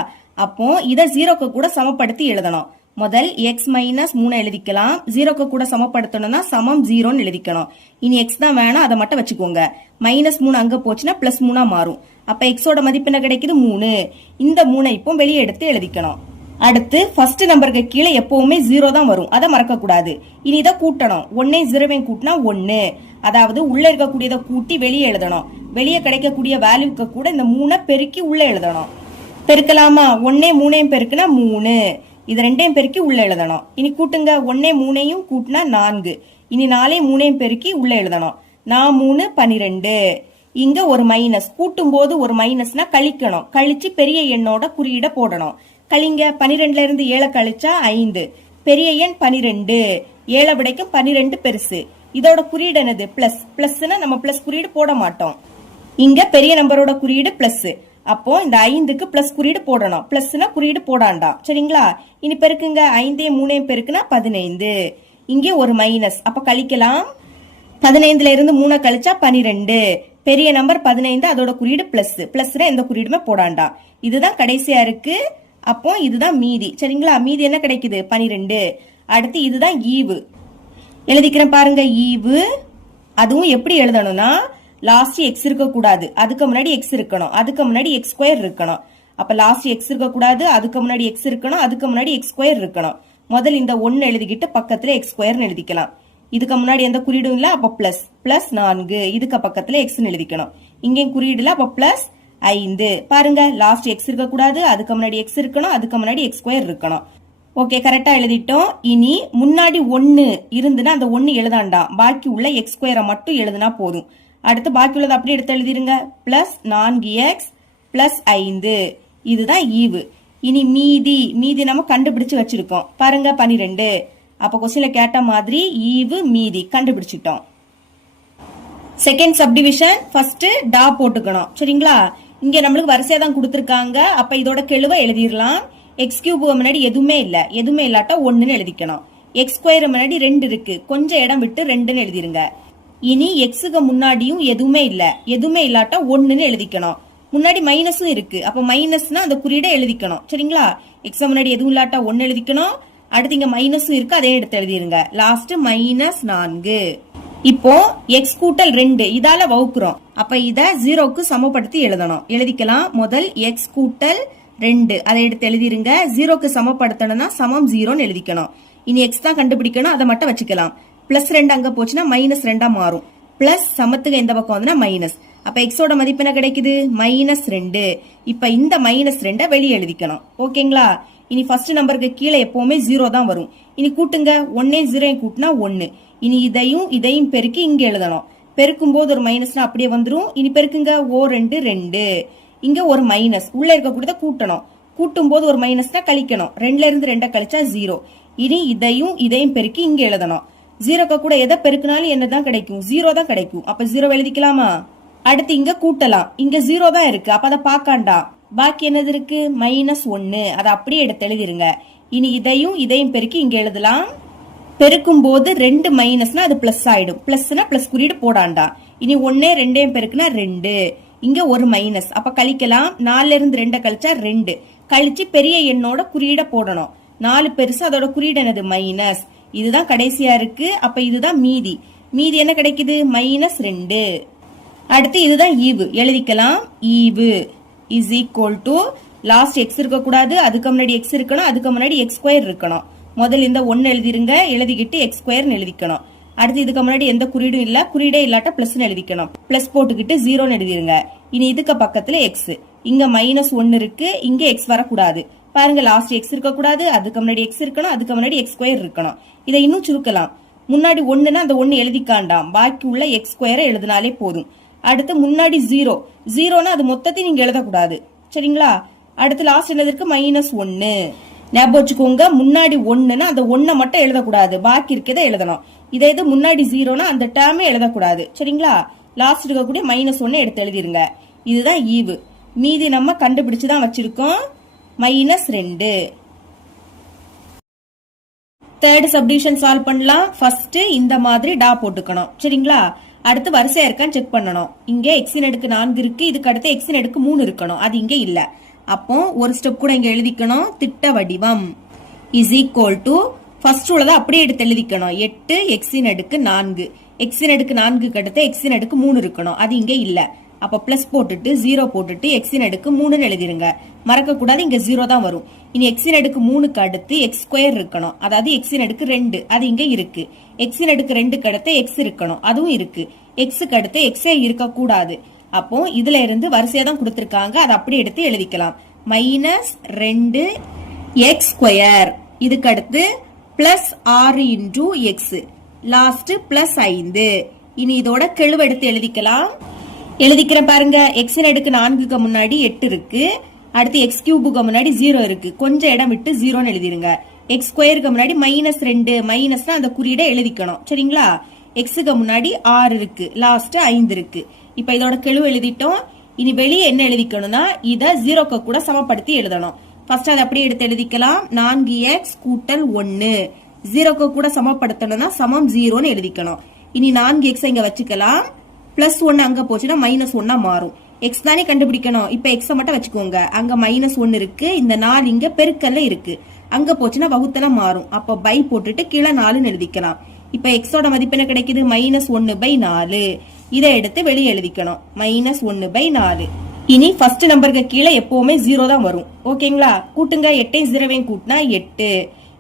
அப்போ இத 0க்கு கூட சமப்படுத்தி எழுதணும். முதல் x -3 எழுதிக்கலாம். 0க்கு கூட சமப்படுத்தணும்னா சமம் 0ன்னு எழுதிக்கணும். இனி x தான் வேணாம், அதை மட்டும் வச்சுக்கோங்க. -3 அங்க போச்சுன்னா +3 மாறும். அப்ப xோட மதிப்பு என்ன கிடைக்குது? 3. இந்த 3 இப்போ வெளியே எடுத்து எழுதிக்கணும். அடுத்து ஃபர்ஸ்ட் நம்பருக்கு கீழே எப்பவுமே 0 தான் வரும். அதை மறக்க கூடாது. இனி இதை கூட்டணும். 1 0 கூட்டினா 1. அதாவது உள்ள இருக்கக்கூடியதை கூட்டி வெளியே எழுதணும். வெளியே கிடைக்கக்கூடிய வேல்யூக்கு கூட இந்த 3 பெருக்கி உள்ள எழுதணும். பெருக்கலாமா? 1 3 பெருக்குனா 3. இது 2 பெருக்கி உள்ள எழுதணும். இனி கூட்டுங்க. 1 3 கூட்டினா 4. இனி 4 3 பெருக்கி உள்ள எழுதணும். 4 3 12. இங்க ஒரு மைனஸ். கூட்டும் போது ஒரு மைனஸ்னா கழிக்கணும். கழிச்சு பெரிய எண்ணோட குறியீட போடணும். கழிங்க. 12ல இருந்து 7 கழிச்சா 5. பெரிய எண் 12. 7 விடைக்கும் 12 பெருசு. இதோட குறியீடு என்னது? பிளஸ். பிளஸ்னா நம்ம பிளஸ் குறியீடு போட மாட்டோம். இங்க பெரிய நம்பரோட குறியீடு பிளஸ். அப்போ இந்த 5க்கு பிளஸ் குறியீடு போடணும். பிளஸ்னா குறியீடு போடாண்டாம். சரிங்களா? இனி பெருக்குங்க. 5 3 பெருக்குனா 15. இங்கே ஒரு மைனஸ். அப்ப கழிக்கலாம். 15ல இருந்து 3 கழிச்சா 12. பெரிய நம்பர் 15, அதோட குறியீடு பிளஸ். பிளஸ்னா எந்த குறியீடுமே போடாண்டாம். இதுதான் கடைசியா இருக்கு. அப்போ இதுதான் மீதி. சரிங்களா? மீதி என்ன கிடைக்குது? 12. அடுத்து இதுதான் ஈவு. எழுதிக்கிறேன் பாருங்க. ஈவு அதுவும் எப்படி எழுதணும்னா லாஸ்ட் எக்ஸ் இருக்க கூடாது. அதுக்கு முன்னாடி எக்ஸ் இருக்கணும். அதுக்கு முன்னாடி x² இருக்கணும். அப்ப லாஸ்ட் எக்ஸ் இருக்க கூடாது. அதுக்கு முன்னாடி எக்ஸ் இருக்கணும். அதுக்கு முன்னாடி x² இருக்கணும். முதல் இந்த 1 எழுதிக்கிட்டு பக்கத்துல x² எழுதிக்கலாம். இதுக்கு முன்னாடி எந்த குறியீடும் இல்ல. அப்ப பிளஸ். பிளஸ் 4. இதுக்கு பக்கத்துல எக்ஸ் எழுதிக்கணும். இங்கேயும் குறியீடு இல்ல. அப்ப பிளஸ் 5. பாருங்க, லாஸ்ட் எக்ஸ் இருக்க கூடாது. அதுக்கு முன்னாடி எக்ஸ் இருக்கணும். அதுக்கு முன்னாடி x² இருக்கணும். ஓகே, கரெக்டா எழுதிட்டோம். இனி முன்னாடி 1 இருந்துன்னா அந்த 1 எழுதாண்டாம். பாக்கி உள்ள x² மட்டும் எழுதுனா போதும். அடுத்து பாக்கி உள்ளது அப்படியே எடுத்து எழுதிருங்க. Plus 4x plus 5. இதுதான் ஈவு. இனி மீதி நம்ம கண்டுபிடிச்சு வச்சிருக்கோம். பாருங்க 12. அப்ப கொஸ்டின்ல கேட்ட மாதிரி ஈவு மீதி கண்டுபிடிச்சிட்டோம். செகண்ட் சப்டிவிஷன் ஃபர்ஸ்ட் டா போட்டுக்கணும். சரிங்களா? இங்க நம்மளுக்கு வரிசையா தான் கொடுத்திருக்காங்க. அப்ப இதோட கெழுவை எழுதிடலாம். x³ முன்னாடி எதுவுமே இல்ல. எதுவுமே இல்லாட்டா 1ன்னு எழுதிக்கணும். x² முன்னாடி 2 இருக்கு. கொஞ்சம் இடம் விட்டு 2ன்னு எழுதிருங்க. இனி எக்ஸுக்கு முன்னாடியும் எதுவுமே இல்ல. எதுவுமே இல்லாட்டா 1ன்னு எழுதிக்கணும். முன்னாடி மைனஸும் இருக்கு. அப்ப மைனஸ்னா அந்த குறியீடை எழுதிக்கணும். சரிங்களா? எக்ஸ் முன்னாடி எதுவும் இல்லாட்டா 1 எழுதிக்கணும். அடுத்து இங்க மைனஸும் இருக்கு. அதே எடுத்து எழுதிருங்க. லாஸ்ட் -4. இப்போ x கூட்டல் 2 இதால வகுக்கிறோம். அப்ப இத 0க்கு சமப்படுத்தி எழுதணும். எழுதிக்கலாம். முதல் x கூட்டல் 2 அதை எடுத்து எழுதிருங்க. 0க்கு சமப்படுத்தணும்னா சமம் 0ன்னு எழுதிக்கணும். இனி x தான் கண்டுபிடிக்கணும். அதை மட்டும் வச்சுக்கலாம். பிளஸ் 2 அங்க போச்சுன்னா -2 மாறும். பிளஸ் சமத்துக்கு எந்த பக்கம் வந்துன்னா மைனஸ். அப்ப எக்ஸோட மதிப்பு என்ன கிடைக்குது? -2. இப்ப இந்த -2 வெளியே எழுதிக்கணும். ஓகேங்களா? இனி ஃபர்ஸ்ட் நம்பருக்கு கீழே எப்பவுமே 0 தான் வரும். இனி கூட்டுங்க, 1 0 கூட்டினா 1. இனி இதையும் பெருக்கி இங்க எழுதணும். பெருக்கும் போது ஒரு மைனஸ்னா அப்படியே வந்துரும். இனி பெருக்குங்க, ஓ 2 2. இங்க ஒரு மைனஸ், உள்ள இருக்கக்கூடியதை கூட்டணும். கூட்டும் போது ஒரு மைனஸ்னா கழிக்கணும். 2ல இருந்து 2 கழிச்சா 0. இனி இதையும் பெருக்கி இங்க எழுதணும். 0 கூட எதை பெருக்கினாலும் என்னதான் கிடைக்கும்? 0 தான் கிடைக்கும். அப்ப 0 எழுதிக்கலாமா? அடுத்து இங்க கூட்டலாம். இங்க 0 தான் இருக்கு, அப்ப அதை பார்க்காண்டா. பாக்கி என்னது இருக்கு? -1. அதை அப்படியே எடுத்து எழுதிருங்க. இனி இதையும் பெருக்கி இங்க எழுதலாம். பெருக்கும் போது 2 மைனஸ்னா அது பிளஸ் ஆயிடும். பிளஸ்னா பிளஸ் குறியீடு போடாண்டா. இனி 1 2 பெருக்குனா 2. இங்க ஒரு மைனஸ், அப்ப கழிக்கலாம். 4ல இருந்து 2 கழிச்சா 2. கழிச்சு பெரிய எண்ணோட குறியீட போடணும். 4 பெருசு, அதோட குறியீடு என்னது? மைனஸ். இதுதான் கடைசியா இருக்கு, அப்ப இதுதான் மீதி. மீதி என்ன கிடைக்குது? -2. அடுத்து இதுதான் ஈவு, எழுதிக்கலாம். ஈவு is equal to last X இருக்கக்கூடாது, அதுக்கு முன்னாடி எக்ஸ் இருக்கணும், அதுக்கு முன்னாடி எக்ஸ் ஸ்கொயர் இருக்கணும். முதல்ல இந்த 1 எழுதிருங்க, எழுதிக்கிட்டு எக்ஸ் ஸ்கொயர்னு எழுதிக்கணும். அடுத்து இதுக்கு முன்னாடி எந்த குறியீடும் இல்ல, குறியீடே இல்லாட்ட பிளஸ்னு எழுதிக்கணும். பிளஸ் போட்டுக்கிட்டு 0ன்னு எழுதிருங்க. இனி இதுக்கு பக்கத்துல எக்ஸ், இங்க -1 இருக்கு, இங்க எக்ஸ் வரக்கூடாது. பாருங்க, லாஸ்ட் எக்ஸ் இருக்கக்கூடாது, அதுக்கு முன்னாடி எக்ஸ் இருக்கணும், அதுக்கு முன்னாடி எக்ஸ் ஸ்கொயர் இருக்கணும். இதை இன்னும் சுருக்கலாம். முன்னாடி 1னா அந்த 1 எழுதிக்காண்டாம், பாக்கி உள்ள எக்ஸ் ஸ்கொயரை எழுதினாலே போதும். அடுத்து முன்னாடி 0னா அது மொத்தத்தையும் நீங்க எழுதக்கூடாது, சரிங்களா? அடுத்து லாஸ்ட் என்னது இருக்கு? -1. ஞாபகம் வச்சுக்கோங்க, முன்னாடி 1னா அந்த 1 மட்டும் எழுதக்கூடாது, பாக்கி இருக்கதை எழுதணும். இதே இது முன்னாடி 0னா அந்த டேர்மே எழுதக்கூடாது, சரிங்களா? லாஸ்ட் இருக்கக்கூடிய -1 எடுத்து எழுதிருங்க. இதுதான் ஈவு. மீதி நம்ம கண்டுபிடிச்சுதான் வச்சிருக்கோம், -2. தேர்ட் சப்டிவிஷன் சால்வ் பண்ணலாம். ஃபர்ஸ்ட் இந்த மாதிரி டா போட்டுக்கணும், சரிங்களா? அடுத்து வரிசையா இருக்கான்னு செக் பண்ணணும். இங்க எக்ஸின் அடுக்கு 4 இருக்கு, இதுக்கு அடுத்து எக்ஸின் அடுக்கு 3 இருக்கணும், அது இங்க இல்ல. அப்போ ஒரு ஸ்டெப் கூட இங்க எழுதிக்கணும். திட்ட வடிவம் இஸ் ஈக்குவல் டு ஃபர்ஸ்ட் உள்ளதை அப்படியே எடுத்து எழுதிக்கணும். 8 எக்ஸின் அடுக்கு 4. எக்ஸின் அடுக்கு 4க்கு அடுத்து எக்ஸின் அடுக்கு 3 இருக்கணும், அது இங்க இல்ல. அப்ப பிளஸ் போட்டுட்டு 0 போட்டுட்டு எக்ஸின் அடுக்கு 3ன்னு எழுதிருங்க. மறக்க கூடாது, இங்க 0 தான் வரும். இனி எக்ஸின் அடுக்கு 3க்கு அடுத்து எக்ஸ் ஸ்கொயர் இருக்கணும், அதாவது எக்ஸின் அடுக்கு 2, அது இங்க இருக்கு. எக்ஸின் அடுக்கு 2க்கு அடுத்து எக்ஸ் இருக்கணும், அதுவும் இருக்கு. எக்ஸுக்கு அடுத்து எக்ஸே இருக்க கூடாது. அப்போ இதுல இருந்து வரிசையா தான் கொடுத்திருக்காங்க, அதை அப்படியே எடுத்து எழுதிக்கலாம். -2 எக்ஸ் ஸ்கொயர், இதுக்கு அடுத்து +6 இன்டூ எக்ஸ், லாஸ்ட் +5. இனி இதோட கெழுவ எடுத்து எழுதிக்கலாம். எழுதிக்கிறேன் பாருங்க. எக்ஸின் அடுக்கு 4க்கு முன்னாடி 8 இருக்கு, அடுத்து எக்ஸ் கியூபுக்கு முன்னாடி 0 இருக்கு, கொஞ்சம் இடம் விட்டு 0ன்னு எழுதிருங்க. எக்ஸ் ஸ்கொயருக்கு முன்னாடி -2, மைனஸ்னா அந்த குறியீடை எழுதிக்கணும், சரிங்களா? எக்ஸுக்கு முன்னாடி 6 இருக்கு, லாஸ்ட் 5 இருக்கு. இப்ப இதோட கெழுவு எழுதிட்டோம். இனி வெளியே என்ன எழுதிக்கணும்னா இத 0க்கு கூட சமப்படுத்தி எழுதணும். ஃபர்ஸ்ட் அதை அப்படியே எடுத்து எழுதிக்கலாம். 4x கூட்டல் 1. 0க்கு கூட சமப்படுத்தணும்னா சமம் 0ன்னு எழுதிக்கணும். இனி 4x இங்க வச்சுக்கலாம். +1 அங்க போச்சுன்னா -1 மாறும். எக்ஸ் தானே கண்டுபிடிக்கணும். இப்ப எக்ஸ மட்டும் வச்சுக்கோங்க. அங்க -1 இருக்கு, இந்த 4 இங்க பெருக்கல்ல இருக்கு, அங்க போச்சுன்னா வகுத்தல மாறும். அப்ப பை போட்டுட்டு கீழே 4ன்னு எழுதிக்கலாம். இப்ப எக்ஸோட மதிப்பு என்ன கிடைக்குது? -1/4. இதை எடுத்து வெளியே எழுதிக்கணும். -1/4. இனி ஃபர்ஸ்ட் நம்பருக்கு கீழே எப்பவுமே 0 தான் வரும், ஓகேங்களா? கூட்டுங்க. 8 0 கூட்டினா 8.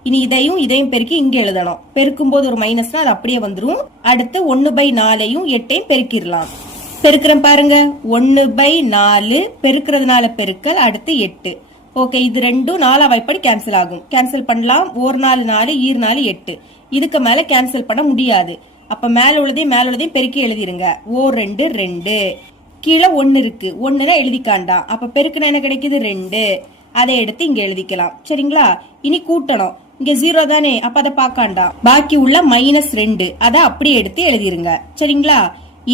இனி இதையும் பெருக்கி இங்க எழுதணும். பெருக்கும் போது ஒரு மைனஸ்னா அது அப்படியே வந்துரும். அடுத்து 1/4யும் 8யும் பெருக்கிடலாம். பெருக்கிறேன் பாருங்க. 1/4 பெருக்கிறதுனால பெருக்கல், அடுத்து 8. ஓகே, இது ரெண்டும் 4 வாய்ப்படி கேன்சல் ஆகும். கேன்சல் பண்ணலாம். 1 4 4 ஈர் 4 8. இதுக்கு மேல கேன்சல் பண்ண முடியாது. அப்ப மேல உள்ளதையும் பெருக்கி எழுதிருங்க. ஓ 2 2. கீழே 1 இருக்கு, 1னா எழுதிக்காண்டா. அப்ப பெருக்குனா என்ன கிடைக்குது? 2. அதை எடுத்து இங்க எழுதிக்கலாம், சரிங்களா? இனி கூட்டணும். இங்க 0 தானே, அப்ப அதை பார்க்காண்டா. பாக்கி உள்ள -2 அதை அப்படியே எடுத்து எழுதிருங்க, சரிங்களா?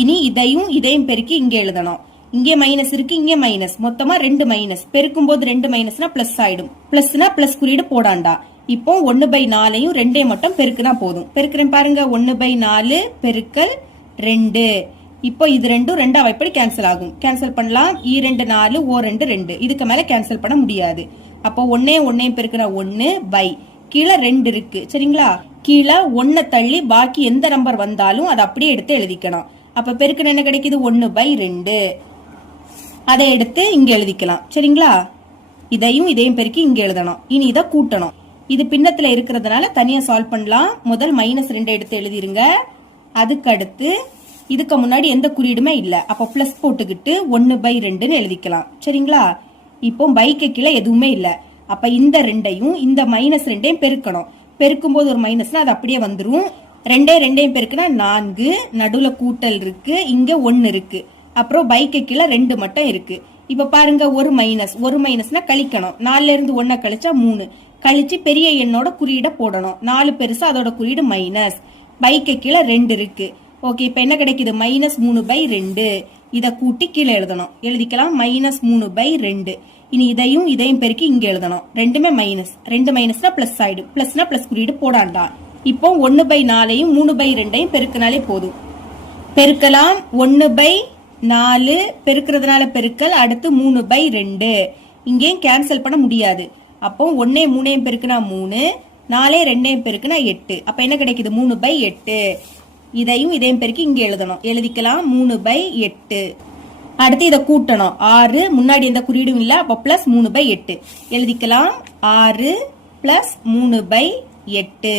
இனி இதையும் பெருக்கி இங்க எழுதணும். இங்கே மைனஸ் இருக்கு, இங்கே மைனஸ், மொத்தமா 2 மைனஸ். பெருக்கும் போது 2 மைனஸ்னா பிளஸ் ஆயிடும். பிளஸ்னா பிளஸ் குறியீடு போடாண்டா. இப்போ 1/4யும் 2 மட்டும் பெருக்குனா போதும். பெருக்கிறேன் பாருங்க. 1/4 பெருக்கல் 2. இப்போ இது ரெண்டும் 2 வாய்ப்படி கேன்சல் ஆகும். கேன்சல் பண்ணலாம். 2 4 ஓ 2 2. இதுக்கு மேல கேன்சல் பண்ண முடியாது. அப்போ 1 பெருக்கிற 1 பை கீழே 2 இருக்கு, சரிங்களா? கீழே 1 தள்ளி பாக்கி எந்த நம்பர் வந்தாலும் அதை அப்படியே எடுத்து எழுதிக்கணும். அப்ப பெருக்கின என்ன கிடைக்குது? 1/2. அதை எடுத்து இங்க எழுதிக்கலாம், சரிங்களா? இதையும் பெருக்கி இங்க எழுதணும். இனி இதை கூட்டணும். இது பின்னத்துல இருக்கிறதுனால தனியா சால்வ் பண்ணலாம். முதல் -2 எடுத்து எழுதிருங்க. அதுக்கு அடுத்து இதுக்கு முன்னாடி எந்த குறியீடுமே இல்ல, அப்ப பிளஸ் போட்டுக்கிட்டு 1/2ன்னு எழுதிக்கலாம், சரிங்களா? இப்போ பைக்கு கீழே எதுவுமே இல்ல, அப்ப இந்த ரெண்டையும் இந்த -2 பெருக்கணும். பெருக்கும் போது ஒரு மைனஸ்னா அது அப்படியே வந்துரும். ரெண்டையும் பெருக்குனா 4, நடுவுல கூட்டல் இருக்கு, இங்க 1 இருக்கு. அப்புறம் பைக்கு கீழே 2 மட்டும் இருக்கு. இப்ப பாருங்க ஒரு மைனஸ்னா கழிக்கணும். 4ல இருந்து 1 கழிச்சா 3, கழிச்சு பெரிய எண்ணோட குறியீட போடணும். 4 பெருசா அதோட குறியீடு மைனஸ். பைக்கு கீழே 2 இருக்கு. ஓகே, இப்ப என்ன கிடைக்குது? -3/2. இத கூட்டி கீழே எழுதணும். எழுதிக்கலாம் -3/2. இனி இதையும் பெருக்கி இங்க எழுதணும். ரெண்டுமே மைனஸ். 2 மைனஸ்னா பிளஸ் ஆயிடும். பிளஸ்னா பிளஸ் குறியீடு போடாண்டா. இப்போ 1/4ஐயும் 3/2ஐயும் பெருக்கினாலே போதும். பெருக்கலாம். 1/4 பெருக்கிறதுனால பெருக்கல், அடுத்து 3/2. இங்கேயும் கேன்சல் பண்ண முடியாது. அப்போ 1 3 பெருக்குனா 3, 4 2 பெருக்குனா 8. அப்ப என்ன கிடைக்குது? 3/8. இதையும் பெருக்கி இங்க எழுதணும். எழுதிக்கலாம் 3/8. அடுத்து இதை கூட்டணும். 6, முன்னாடி எந்த குறியீடும் இல்ல, அப்ப பிளஸ் 3/8. எழுதிக்கலாம் 6 பிளஸ் 3/8.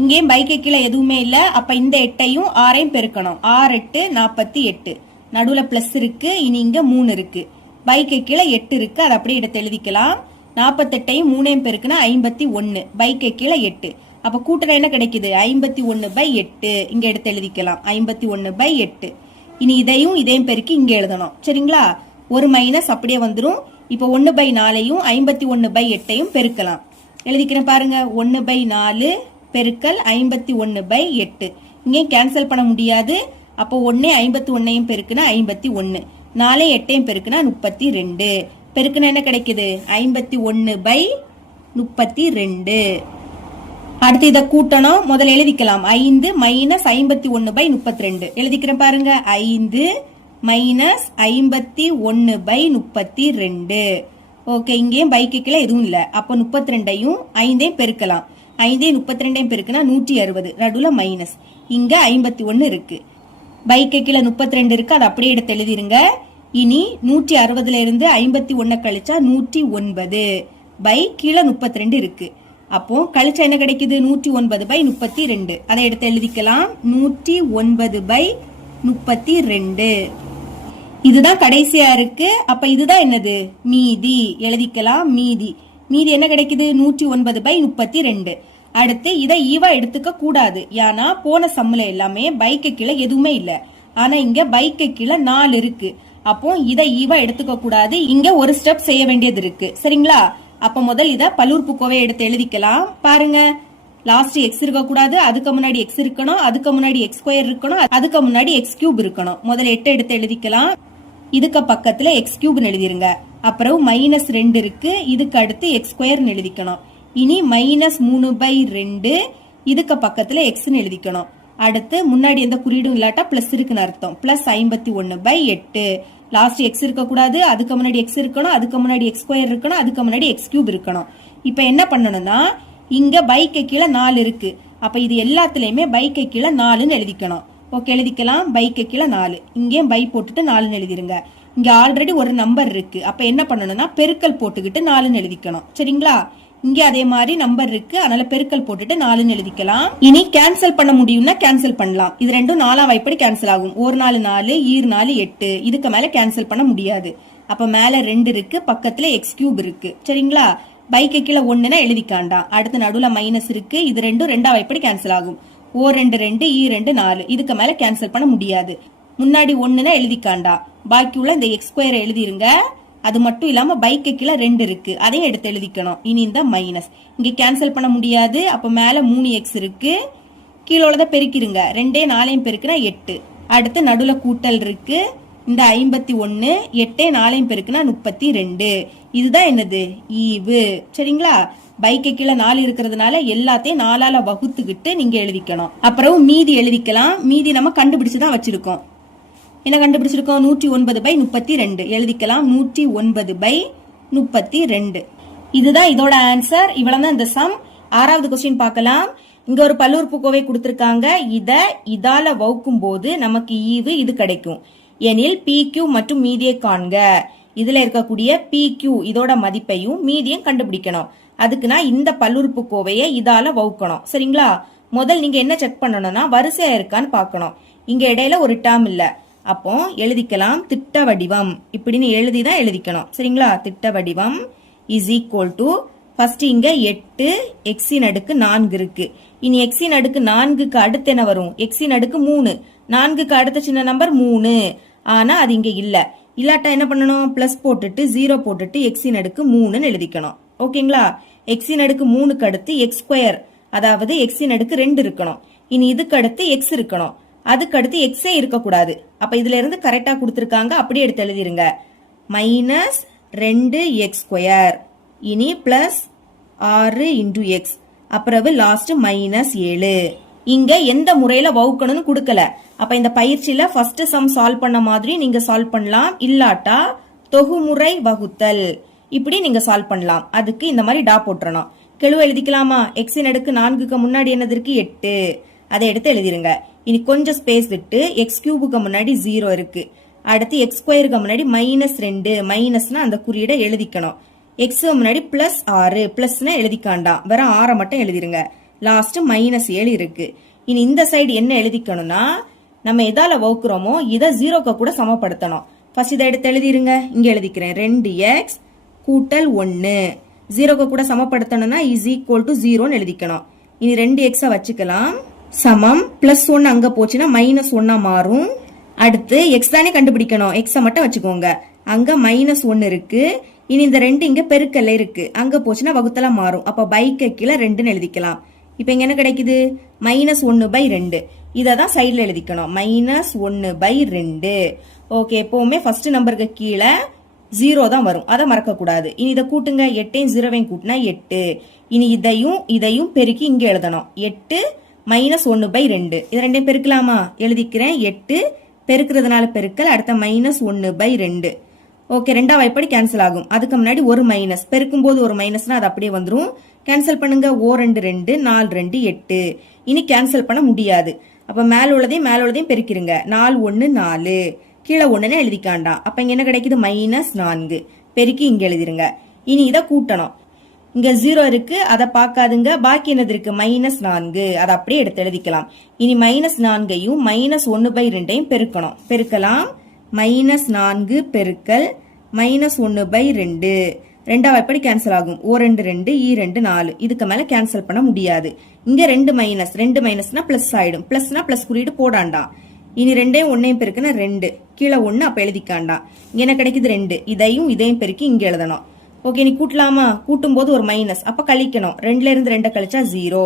இங்கேயும் பைக்கு கீழே எதுவுமே இல்ல, அப்ப இந்த 8ஐயும் 6ஐயும் பெருக்கணும். 6 8 48. நடுவுல பிளஸ் இருக்கு, இனி இங்க 3 இருக்கு. பைக்கு கீழே 8 இருக்கு, அதை அப்படியே எடுத்து எழுதிக்கலாம். 48ஐயும் 3ஐயும் பெருக்குனா 51. பைக்கு கீழே 8. அப்ப கூட்டுற என்ன கிடைக்குது? 51/8. இங்க எடுத்து எழுதிக்கலாம் 51/8. இனி இதையும் பெருக்கி இங்க எழுதணும். சரிங்களா? ஒரு மைனஸ் அப்படியே வந்துரும். இப்ப 1/4ஐயும் 51/8ஐயும் பெருக்கலாம். எழுதிக்கிறேன் பாருங்க. 1/4 பெருக்கல் 51/8. இங்கே கேன்சல் பண்ண முடியாது. அப்போ 1 51ஐயும் பெருக்குனா 51, 4 8ஐயும் பெருக்குனா 32. பெருக்குனா என்ன கிடைக்குது? 51/32. அடுத்து இதை கூட்டணும். முதல்ல எழுதிக்கலாம். 5 மைனஸ் 51/32. எழுதிக்கிறேன் பாருங்க. 5 மைனஸ் 51/32. ஓகே, இங்கேயும் பைக்கு கீழே எதுவும் இல்ல. அப்போ 32ஐயும் 5ஐயும் பெருக்கலாம். 5ஐயும் 32ஐயும் பெருக்குனா 160. நடுவுல மைனஸ். இங்க 51 இருக்கு. பைக்கு கீழே 32 இருக்கு, அதை அப்படியே எடுத்து எழுதிருங்க. இனி 160ல இருந்து 51 கழிச்சா 109. பை கீழே 32 இருக்கு. அப்போ கழிச்சா என்ன கிடைக்குது? 109/32. அதை எடுத்து எழுதிக்கலாம். 109/32. இதுதான் கடைசியா இருக்கு. அப்ப இதுதான் என்னது? மீதி. எழுதிக்கலாம் மீதி. மீதி என்ன கிடைக்குது? 109/32. அடுத்து இதை ஈவா எடுத்துக்க கூடாது. ஏன்னா போன சம்முல எல்லாமே பைக்கு கீழே எதுவுமே இல்ல. ஆனா இங்க பைக்கு கீழே 4 இருக்கு. அப்போ இதை ஈவா எடுத்துக்க கூடாது. இங்க ஒரு ஸ்டெப் செய்ய வேண்டியது இருக்கு. சரிங்களா? அப்ப முதல் இத பல்லுறுப்புக்கோவை எடுத்து எழுதிக்கலாம். பாருங்க, லாஸ்ட் எக்ஸ் இருக்க கூடாது, அதுக்கு முன்னாடி எக்ஸ் இருக்கணும், அதுக்கு முன்னாடி எக்ஸ் ஸ்கொயர் இருக்கணும், அதுக்கு முன்னாடி எக்ஸ் கியூப் இருக்கணும். முதல்ல 8 எடுத்து எழுதிக்கலாம். இதுக்கு பக்கத்துல எக்ஸ் கியூப் எழுதிருங்க. அப்புறம் -2 இருக்கு, இதுக்கு அடுத்து எக்ஸ் ஸ்கொயர் எழுதிக்கணும். இனி -3/2, இதுக்கு பக்கத்துல எக்ஸ்ன்னு எழுதிக்கணும். அடுத்து முன்னாடி எந்த குறியீடும் இல்லாட்டா பிளஸ் இருக்குன்னு அர்த்தம். பிளஸ் 51/8. லாஸ்ட் எக்ஸ் இருக்க கூடாது, அதுக்கு முன்னாடி எக்ஸ் இருக்கணும், அதுக்கு முன்னாடி எக்ஸ் ஸ்கொயர் இருக்கணும், அதுக்கு முன்னாடி எக்ஸ் கியூப் இருக்கணும். இப்ப என்ன பண்ணணும்னா, இங்க பைக்கு கீழே 4 இருக்கு. அப்ப இது எல்லாத்துலயுமே பைக்கு கீழே 4ன்னு எழுதிக்கணும். ஓகே, எழுதிக்கலாம். பைக்கு கீழே 4. இங்கேயும் பை போட்டுட்டு 4ன்னு எழுதிருங்க. இங்க ஆல்ரெடி ஒரு நம்பர் இருக்கு. அப்ப என்ன பண்ணணும்னா பெருக்கல் போட்டுக்கிட்டு 4ன்னு எழுதிக்கணும். சரிங்களா? இங்க அதே மாதிரி நம்பர் இருக்கு, அதனால பெருக்கல் போட்டுட்டு 4ன்னு எழுதிக்கலாம். இனி கேன்சல் பண்ண முடியும்னா கேன்சல் பண்ணலாம். இது ரெண்டும் 4ஆம் வாய்ப்படி கேன்சல் ஆகும். 1 4 4, ஈர் 4 8. இதுக்கு மேல கேன்சல் பண்ண முடியாது. அப்ப மேல 2 இருக்கு, பக்கத்துல எக்ஸ் கியூப் இருக்கு. சரிங்களா? பைக்கு கீழே 1னா எழுதிக்காண்டா. அடுத்து நடுவுல மைனஸ் இருக்கு. இது ரெண்டும் 2ஆம் வாய்ப்படி கேன்சல் ஆகும். O 2 2, ஈ 2 4. இதுக்கு மேல கேன்சல் பண்ண முடியாது. முன்னாடி 1னா எழுதிக்காண்டா. பாக்கி உள்ள இந்த எக்ஸ் ஸ்கொயர் எழுதிருங்க. அது மட்டும் இல்லாம பைக்கு கீழே 2 இருக்கு, அதையும் எடுத்து எழுதிக்கணும். இனி இந்த மைனஸ் இங்க கேன்சல் பண்ண முடியாது. அப்ப மேல 3x இருக்கு, கீழோட பெருக்கிருங்க. 2 4 பெருக்குனா 8. அடுத்து நடுவுல கூட்டல் இருக்கு. இந்த 51, 8 4 பெருக்குனா 32. இதுதான் என்னது? ஈவு. சரிங்களா? பைக்கு கீழே 4 இருக்கிறதுனால எல்லாத்தையும் 4ஆல வகுத்துக்கிட்டு நீங்க எழுதிக்கணும். அப்புறம் மீதி எழுதிக்கலாம். மீதி நம்ம கண்டுபிடிச்சுதான் வச்சிருக்கோம். என்ன கண்டுபிடிச்சிருக்கோம்? 109/32. எழுதிக்கலாம் 109/32. இதுதான் இதோட ஆன்சர். இவ்வளவுதான் இந்த சம். 6வது கொஸ்டின் பார்க்கலாம். இங்க ஒரு பல்லுறுப்புக்கோவை கொடுத்திருக்காங்க. இதால வகுக்கும் போது நமக்கு ஈவு இது கிடைக்கும் எனில் PQ மற்றும் மீதியை காண்க. இதுல இருக்கக்கூடிய PQ இதோட மதிப்பையும் மீதியும் கண்டுபிடிக்கணும். அதுக்குன்னா இந்த பல்லுறுப்புக்கோவையை இதால வகுக்கணும். சரிங்களா? முதல் நீங்க என்ன செக் பண்ணணும்னா வரிசையா இருக்கான்னு பார்க்கணும். இங்க இடையில ஒரு டேர்ம் இல்ல. அப்போ எழுதிக்கலாம் திட்ட வடிவம். இப்படின்னு எழுதிதான் எழுதிக்கணும். சரிங்களா? திட்ட வடிவம் இஸ் ஈக்குவல் டு ஃபர்ஸ்ட் இங்க 8 எக்ஸின் அடுக்கு 4 இருக்கு. இனி எக்ஸின் அடுக்கு 4க்கு அடுத்து என்ன வரும்? எக்ஸின் அடுக்கு 3. 4க்கு அடுத்த சின்ன நம்பர் 3. ஆனா அது இங்க இல்ல. இல்லாட்டா என்ன பண்ணணும்? பிளஸ் போட்டுட்டு 0 போட்டுட்டு எக்ஸின் அடுக்கு 3ன்னு எழுதிக்கணும். ஓகேங்களா? எக்ஸின் அடுக்கு 3க்கு அடுத்து எக்ஸ் ஸ்கொயர், அதாவது எக்ஸின் அடுக்கு 2 இருக்கணும். இனி இதுக்கு அடுத்து எக்ஸ் இருக்கணும். அதுக்கு அடுத்து எக்ஸே இருக்கக்கூடாது. அப்ப இதுல இருந்து கரெக்டா கொடுத்துருக்காங்க, அப்படியே எடுத்து எழுதிருங்க. மைனஸ் 2 எக்ஸ் ஸ்கொயர் இனி பிளஸ் 6 இன்டூ எக்ஸ், அப்புறம் லாஸ்ட் மைனஸ் 7. இங்க எந்த முறையில வகுக்கணும்னு கொடுக்கல. அப்ப இந்த பயிற்சியில ஃபர்ஸ்ட் சம் சால்வ் பண்ண மாதிரி நீங்க சால்வ் பண்ணலாம். இல்லாட்டா தொகுமுறை வகுத்தல் இப்படி நீங்க சால்வ் பண்ணலாம். அதுக்கு இந்த மாதிரி டா போட்டுறணும். கெழுவ எழுதிக்கலாமா? எக்ஸின் அடுக்கு 4க்கு முன்னாடி என்னது இருக்கு? 8. அதை எடுத்து எழுதிருங்க. இனி கொஞ்சம் ஸ்பேஸ் விட்டு எக்ஸ் கியூபுக்கு முன்னாடி 0 இருக்கு. அடுத்து எக்ஸ் ஸ்கொயருக்கு முன்னாடி மைனஸ் 2, மைனஸ்னா அந்த குறியீடை எழுதிக்கணும். எக்ஸ் முன்னாடி பிளஸ் 6, பிளஸ்னா எழுதிக்காண்டாம், வெறும் 6 மட்டும் எழுதிருங்க. லாஸ்ட் மைனஸ் 7 இருக்கு. இனி இந்த சைடு என்ன எழுதிக்கணும்னா, நம்ம எதால வகுக்கிறோமோ இதை 0க்கு கூட சமப்படுத்தணும். ஃபர்ஸ்ட் இதை எடுத்து எழுதிருங்க. இங்க எழுதிக்கிறேன். 2x கூட்டல் 1 0க்கு கூட சமப்படுத்தணும்னா இஸ் ஈக்குவல் டு 0ன்னு எழுதிக்கணும். இனி 2x வச்சுக்கலாம். சமம் பிளஸ் 1 அங்க போச்சுன்னா மைனஸ் 1 மாறும். அடுத்து எக்ஸ் தானே கண்டுபிடிக்கணும். எக்ஸ மட்டும் வச்சுக்கோங்க. அங்க மைனஸ் 1 இருக்கு. இனி இந்த 2 இங்க பெருக்கல்ல இருக்கு. அங்க போச்சுன்னா வகுத்தலா மாறும். அப்ப பைக்கு கீழே 2ன்னு எழுதிக்கலாம். இப்ப இங்க என்ன கிடைக்குது? மைனஸ் 1/2. இதை தான் சைட்ல எழுதிக்கணும். மைனஸ் 1/2. ஓகே, எப்பவுமே ஃபர்ஸ்ட் நம்பருக்கு கீழே 0 தான் வரும். அதை மறக்க கூடாது. இனி இதை கூட்டுங்க. 8 0 கூட்டினா 8. இனி இதையும் பெருக்கி இங்க எழுதணும். 8 மைனஸ் 1/2. இது ரெண்டையும் பெருக்கலாமா? எழுதிக்கிறேன். 8 பெருக்கிறதுனால பெருக்கல், அடுத்த மைனஸ் 1/2. ஓகே, ரெண்டாவது வாய்ப்படி கேன்சல் ஆகும். அதுக்கு முன்னாடி ஒரு மைனஸ், பெருக்கும் போது ஒரு மைனஸ்னா அது அப்படியே வந்துடும். கேன்சல் பண்ணுங்க. 2 2 4 2 8. இனி கேன்சல் பண்ண முடியாது. அப்ப மேல உள்ளதையும் பெருக்கிருங்க. 4 1 4, கீழே 1ன்னு எழுதிக்காண்டாம். அப்ப இங்க என்ன கிடைக்குது? மைனஸ் 4. பெருக்கி இங்க எழுதிருங்க. இனி இதை கூட்டணும். இங்க 0 இருக்கு, அதை பார்க்காதுங்க. பாக்கி என்னது இருக்கு? மைனஸ் 4. அதை அப்படியே எடுத்து எழுதிக்கலாம். இனி மைனஸ் 4ஐயும் மைனஸ் 1/2 பெருக்கணும். பெருக்கலாம். மைனஸ் 4 பெருக்கல் மைனஸ் 1/2. ரெண்டாவது எப்படி கேன்சல் ஆகும்? 2 2 2 4. இதுக்கு மேல கேன்சல் பண்ண முடியாது. இங்க 2 மைனஸ்னா பிளஸ் ஆயிடும். பிளஸ்னா பிளஸ் குறியீடு போடாண்டாம். இனி 2ஐயும் 1ஐயும் பெருக்குன்னா 2, கீழே 1 அப்ப எழுதிக்காண்டாம். இங்க என்ன கிடைக்குது? 2. இதையும் பெருக்கி இங்க எழுதணும். ஓகே, நீ கூட்டலாமா? கூட்டும் போது ஒரு மைனஸ், அப்ப கழிக்கணும். 2ல இருந்து 2 கழிச்சா 0.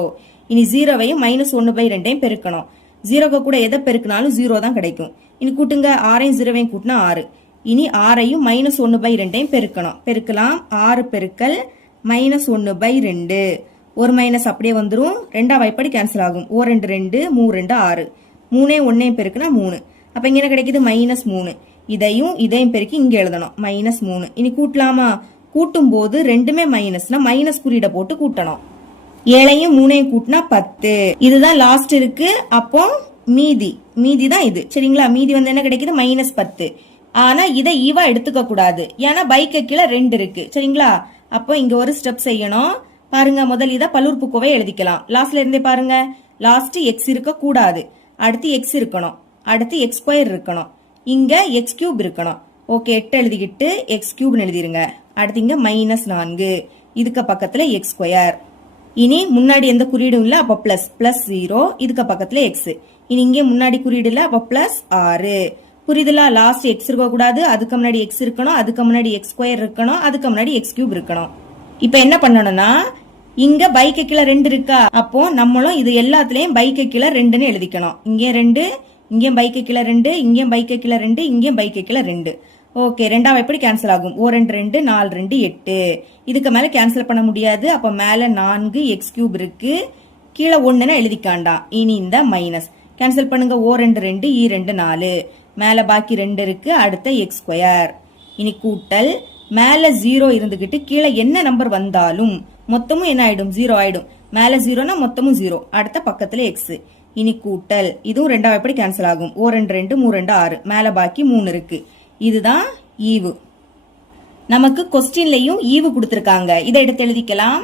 இனி 0வையும் மைனஸ் 1/2 பெருக்கணும். 0க்கு கூட எதை பெருக்கினாலும் 0 தான் கிடைக்கும். இனி கூட்டுங்க. 6ஐயும் 0வையும் கூட்டினா 6. இனி 6ஐயும் மைனஸ் 1/2 பெருக்கணும். பெருக்கலாம். 6 பெருக்கல் மைனஸ் 1/2. ஒரு மைனஸ் அப்படியே வந்துடும். ரெண்டாவது வாய்ப்படி கேன்சல் ஆகும். 2 2 3 2 6. 3ஐயும் 1ஐயும் பெருக்குனா 3. அப்ப இங்க என்ன கிடைக்குது? மைனஸ் 3. இதையும் பெருக்கி இங்க எழுதணும். மைனஸ் 3. இனி கூட்டலாமா? கூட்டும் போது ரெண்டுமே மைனஸ்னா மைனஸ் குறியீடை போட்டு கூட்டணும். 7ஐயும் 3ஐயும் கூட்டினா 10. இதுதான் லாஸ்ட் இருக்கு. அப்போ மீதி தான் இது. சரிங்களா? மீதி வந்து என்ன கிடைக்குது? மைனஸ் 10. ஆனா இதை ஈவா எடுத்துக்க கூடாது. ஏன்னா பைக்கு கீழே 2 இருக்கு. சரிங்களா? அப்போ இங்க ஒரு ஸ்டெப் செய்யணும். பாருங்க, முதல் இதை பல்லுறுப்புக்கோவை எழுதிக்கலாம். லாஸ்ட்ல இருந்தே பாருங்க. லாஸ்ட் எக்ஸ் இருக்க கூடாது. அடுத்து எக்ஸ் இருக்கணும். அடுத்து எக்ஸ் ஸ்கொயர் இருக்கணும். இங்க எக்ஸ் கியூப் இருக்கணும். ஓகே, 8 எழுதிக்கிட்டு எக்ஸ் கியூப் எழுதிருங்க. அடுத்து இங்க மைனஸ் 4. இதுக்கு பக்கத்துல எக்ஸ் ஸ்கொயர். இனி முன்னாடி எந்த குறியீடும் இல்ல, அப்ப பிளஸ் 0. இதுக்கு பக்கத்துல எக்ஸ். இனி இங்கே முன்னாடி குறியீடு இல்ல, அப்ப பிளஸ் 6. புரியுதுல? லாஸ்ட் எக்ஸ் இருக்க கூடாது. அதுக்கு முன்னாடி எக்ஸ் இருக்கணும். அதுக்கு முன்னாடி எக்ஸ் ஸ்கொயர் இருக்கணும். அதுக்கு முன்னாடி எக்ஸ் கியூப் இருக்கணும். இப்ப என்ன பண்ணணும்னா, இங்க பைக்கு கீழே 2 இருக்கா? அப்போ நம்மளும் இது எல்லாத்துலயும் பைக்கு கீழே 2ன்னு எழுதிக்கணும். இங்கே 2, இங்கேயும் பைக்கு கீழே 2, இங்கேயும் பைக்கு கீழே 2, இங்கேயும் பைக்கு கீழே 2. ஓகே, ரெண்டாவது எப்படி கேன்சல் ஆகும்? 2 2 4 2 8. இதுக்கு மேல கேன்சல் பண்ண முடியாது. அப்ப மேல 4 எக்ஸ் கியூப் இருக்கு, கீழே 1ன்னு எழுதிக்காண்டாம். இனி இந்த மைனஸ் கேன்சல் பண்ணுங்க. 2 2 2 4. மேல பாக்கி 2 இருக்கு. அடுத்த எக்ஸ் ஸ்கொயர். இனி கூட்டல். மேல 0 இருந்துகிட்டு கீழே என்ன நம்பர் வந்தாலும் மொத்தமும் என்ன ஆயிடும்? 0 ஆயிடும். மேல 0னா மொத்தமும் 0. அடுத்த பக்கத்துல எக்ஸ். இனி கூட்டல். இதுவும் ரெண்டாவது எப்படி கேன்சல் ஆகும்? 2 2 3 2 6. மேல பாக்கி 3 இருக்கு. இதுதான் ஈவு. நமக்கு கொஸ்டின்லயும் ஈவு கொடுத்திருக்காங்க. இதை எடுத்து எழுதிக்கலாம்.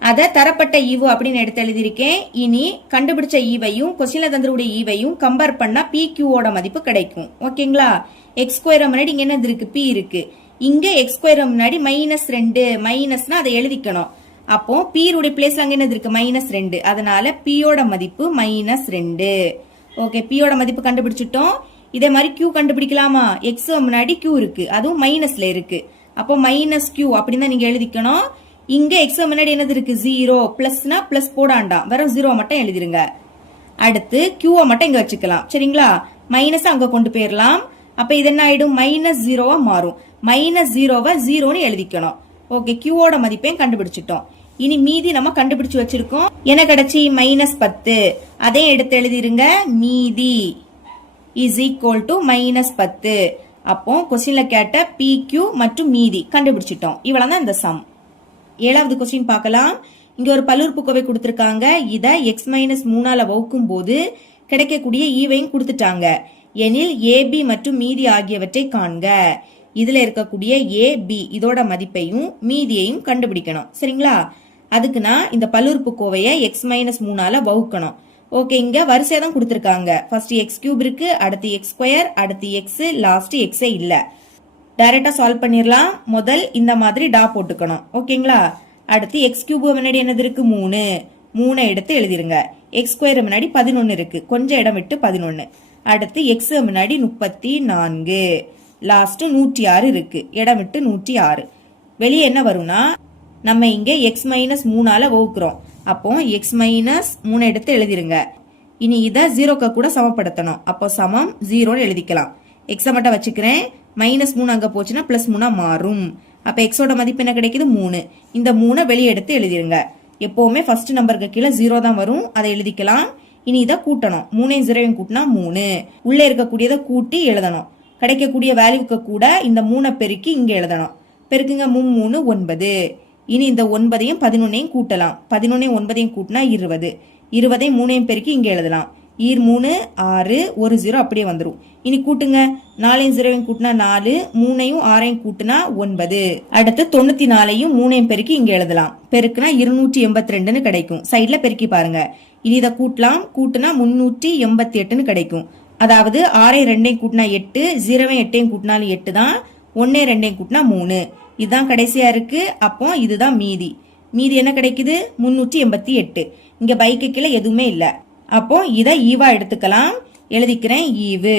அத தரப்பட்ட ஈவு அப்படின்னு எடுத்து எழுதியிருக்கேன். இனி கண்டுபிடிச்ச ஈவையும் கொஸ்டின்ல தந்துடைய ஈவையும் கம்பேர் பண்ணா PQவோட மதிப்பு கிடைக்கும். ஓகேங்களா? எக்ஸ் ஸ்கொயர் முன்னாடி இங்க என்னது இருக்கு? P இருக்கு. இங்க எக்ஸ் ஸ்கொயர் முன்னாடி -2 மைனஸ்னா அதை எழுதிக்கணும். அப்போ p உடைய பிளேஸ்ல அங்க என்னது இருக்கு -2, அதனால p யோட மதிப்பு -2. ஓகே, p யோட மதிப்பு கண்டுபிடிச்சிட்டோம். இதே மாதிரி q கண்டுபிடிக்கலாமா? x முன்னாடி q இருக்கு, அதுவும் மைனஸ்ல இருக்கு. அப்போ -q அப்படின்னு தான் நீங்க எழுதிக்கணும். இங்க x முன்னாடி என்னது இருக்கு? 0. பிளஸ்னா பிளஸ் போடாண்டாம், வெறும் 0 மட்டும் எழுதிருங்க. அடுத்து q மட்டும் இங்க வச்சுக்கலாம். சரிங்களா? மைனஸ் அங்க கொண்டு போயிடலாம். அப்ப இது என்ன ஆயிடும்? -0 மாறும். -0 0ன்னு எழுதிக்கணும். ஓகே, q ஓட மதிப்பையும் கண்டுபிடிச்சிட்டோம். இனி மீதி நம்ம கண்டுபிடிச்சு வச்சிருக்கோம். என்ன கிடைச்சி? -10. அதே எடுத்து எழுதிருங்க. மீதி is equal to -10. அப்போ கொஸ்டின்ல கேட்ட PQ மற்றும் மீதி கண்டுபிடிச்சிட்டோம். இவ்வளவுதான் இந்த சம். 7வது கொஸ்டின் பார்க்கலாம். இங்க ஒரு பல்லுறுப்புக்கோவை கொடுத்திருக்காங்க. இத x - 3ஆல வகுக்கும் போது கிடைக்கக்கூடிய ஈவையும் கொடுத்துட்டாங்க. எனில் AB மற்றும் மீதி ஆகியவற்றை காண்க. இதுல இருக்கக்கூடிய AB இதோட மதிப்பையும் மீதியையும் கண்டுபிடிக்கணும். சரிங்களா? அதுக்குன்னா இந்த பல்லுறுப்புக்கோவையை x - 3ஆல வகுக்கணும். ஓகே, இங்க வரிசையா தான் கொடுத்திருக்காங்க. ஃபர்ஸ்ட் x³ இருக்கு, அடுத்து x², அடுத்து x, லாஸ்ட் x இல்ல. டைரக்டா சால்வ் பண்ணிரலாம். முதல் இந்த மாதிரி டா போட்டுக்கணும். ஓகேங்களா? அடுத்து x³ முன்னாடி என்னது இருக்கு? 3. 3 எடுத்து எழுதிருங்க. x² முன்னாடி 11 இருக்கு, கொஞ்சம் இடம் விட்டு 11. அடுத்து x முன்னாடி 34, லாஸ்ட் 106 இருக்கு, இடம் விட்டு 106. வெளியே என்ன வரும்னா நம்ம இங்க x - 3ஆல வகுக்கிறோம். அப்போ x - 3 எடுத்து எழுதிருங்க. இனி இத 0க்கு கூட சமப்படுத்தணும். அப்போ சமம் 0ன்னு எழுதிக்கலாம். x மட்டும் வச்சுக்கிறேன். -3 அங்க போச்சுன்னா +3 மாறும். அப்ப x ஓட மதிப்பு என்ன கிடைக்குது? 3. இந்த 3 வெளியே எடுத்து எழுதிருங்க. எப்பவுமே ஃபர்ஸ்ட் நம்பருக்கு கீழே 0 தான் வரும், அதை எழுதிக்கலாம். இனி இதை கூட்டணும். 3 0 கூட்டினா 3. உள்ளே இருக்கக்கூடியதை கூட்டி எழுதணும். கிடைக்கக்கூடிய வேல்யூக்கு கூட இந்த 3 பெருக்கி இங்க எழுதணும். பெருக்குங்க. 3 9. இனி இந்த 9ஐயும் 11ஐயும் கூட்டலாம். 11ஐயும் 9ஐயும் கூட்டினா 20. 20ஐயும் 3ஐயும் பெருக்கி இங்க எழுதலாம். 3 6, 1 0 அப்படியே வந்துடும். இனி கூட்டுங்க. 4ஐயும் 0ஐயும் கூட்டினா 4, 3ஐயும் 6ஐயும் கூட்டினா 9. அடுத்து 94ஐயும் 3ஐயும் பெருக்கி இங்க எழுதலாம். பெருக்குனா 282ன்னு கிடைக்கும். சைட்ல பெருக்கி பாருங்க. இனி இதை கூட்டலாம். கூட்டினா 388ன்னு கிடைக்கும். அதாவது 6ஐயும் 2ஐயும் கூட்டினா 8, 0ஐயும் 8ஐயும் கூட்டினாலும் 8 தான். 1ஐயும் 2ஐயும் கூட்டினா 3. இதுதான் கடைசியா இருக்கு. அப்போ இதுதான் மீதி. மீதி என்ன கிடைக்குது? 388. இங்க பைக்கு கீழே எதுவுமே இல்ல. அப்போ இதை ஈவா எடுத்துக்கலாம். எழுதிக்கிறேன் ஈவு.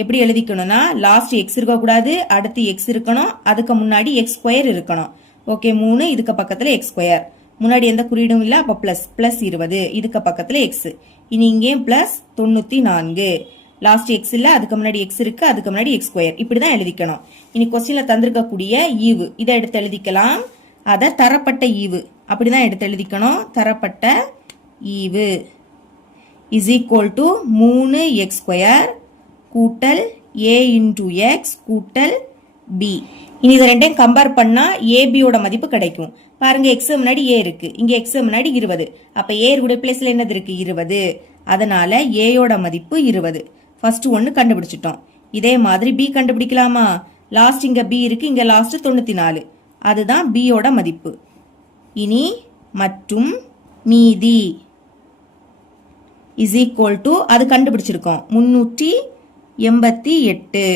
எப்படி எழுதிக்கணும்னா லாஸ்ட் x இருக்க கூடாது, அடுத்து x இருக்கணும், அதுக்கு முன்னாடி x² இருக்கணும். ஓகே, 3 இதுக்கு பக்கத்துல x². முன்னாடி எந்த குறியீடும் இல்ல, அப்ப பிளஸ் 20 இதுக்கு பக்கத்துல x. இனி இங்கேயும் +94. லாஸ்ட் x இல்ல, அதுக்கு முன்னாடி x இருக்கு, அதுக்கு முன்னாடி x². இப்படிதான் எழுதிக்கணும். இனி கொஸ்டின்ல தந்திருக்கக்கூடிய ஈவு இதை எடுத்து எழுதிக்கலாம். அத தரப்பட்ட ஈவு அப்படிதான் எடுத்து எழுதிக்கணும். தரப்பட்ட ஈவு is equal to 3x² கூட்டல் a into x கூட்டல் b. இனி இது ரெண்டையும் கம்பேர் பண்ணா ab யோட மதிப்பு கிடைக்கும். பாருங்க, x முன்னாடி a இருக்கு, இங்க x முன்னாடி 20. அப்ப a உடைய பிளேஸ்ல என்னது இருக்கு? 20. அதனால a யோட மதிப்பு 20. ஃபர்ஸ்ட் ஒன்னு கண்டுபிடிச்சிட்டோம். இதே மாதிரி b கண்டுபிடிக்கலாமா? லாஸ்ட் இங்க b இருக்கு, இங்க லாஸ்ட் 94. அதுதான் b யோட மதிப்பு. இனி மற்றும் மீதி is equal to அது கண்டுபிடிச்சிருக்கோம் 388.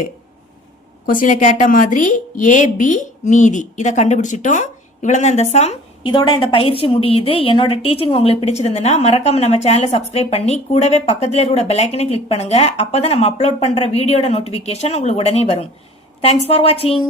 கொஸ்டின்ல கேட்ட மாதிரி a b மீதி இத கண்டுபிடிச்சிட்டோம். இவ்வளவுதான் இந்த சம். இதோட இந்த பயிற்சி முடியுது. என்னோட டீச்சிங் உங்களுக்கு பிடிச்சிருந்ததுன்னா மறக்காம நம்ம சேனலை சப்ஸ்கிரைப் பண்ணி கூடவே பக்கத்துல இருக்கிற பெல் ஐக்கனை கிளிக் பண்ணுங்க. அப்பதான் நம்ம அப்லோட் பண்ற வீடியோட நோட்டிபிகேஷன் உங்களுக்கு உடனே வரும். தேங்க்ஸ் ஃபார் வாட்சிங்.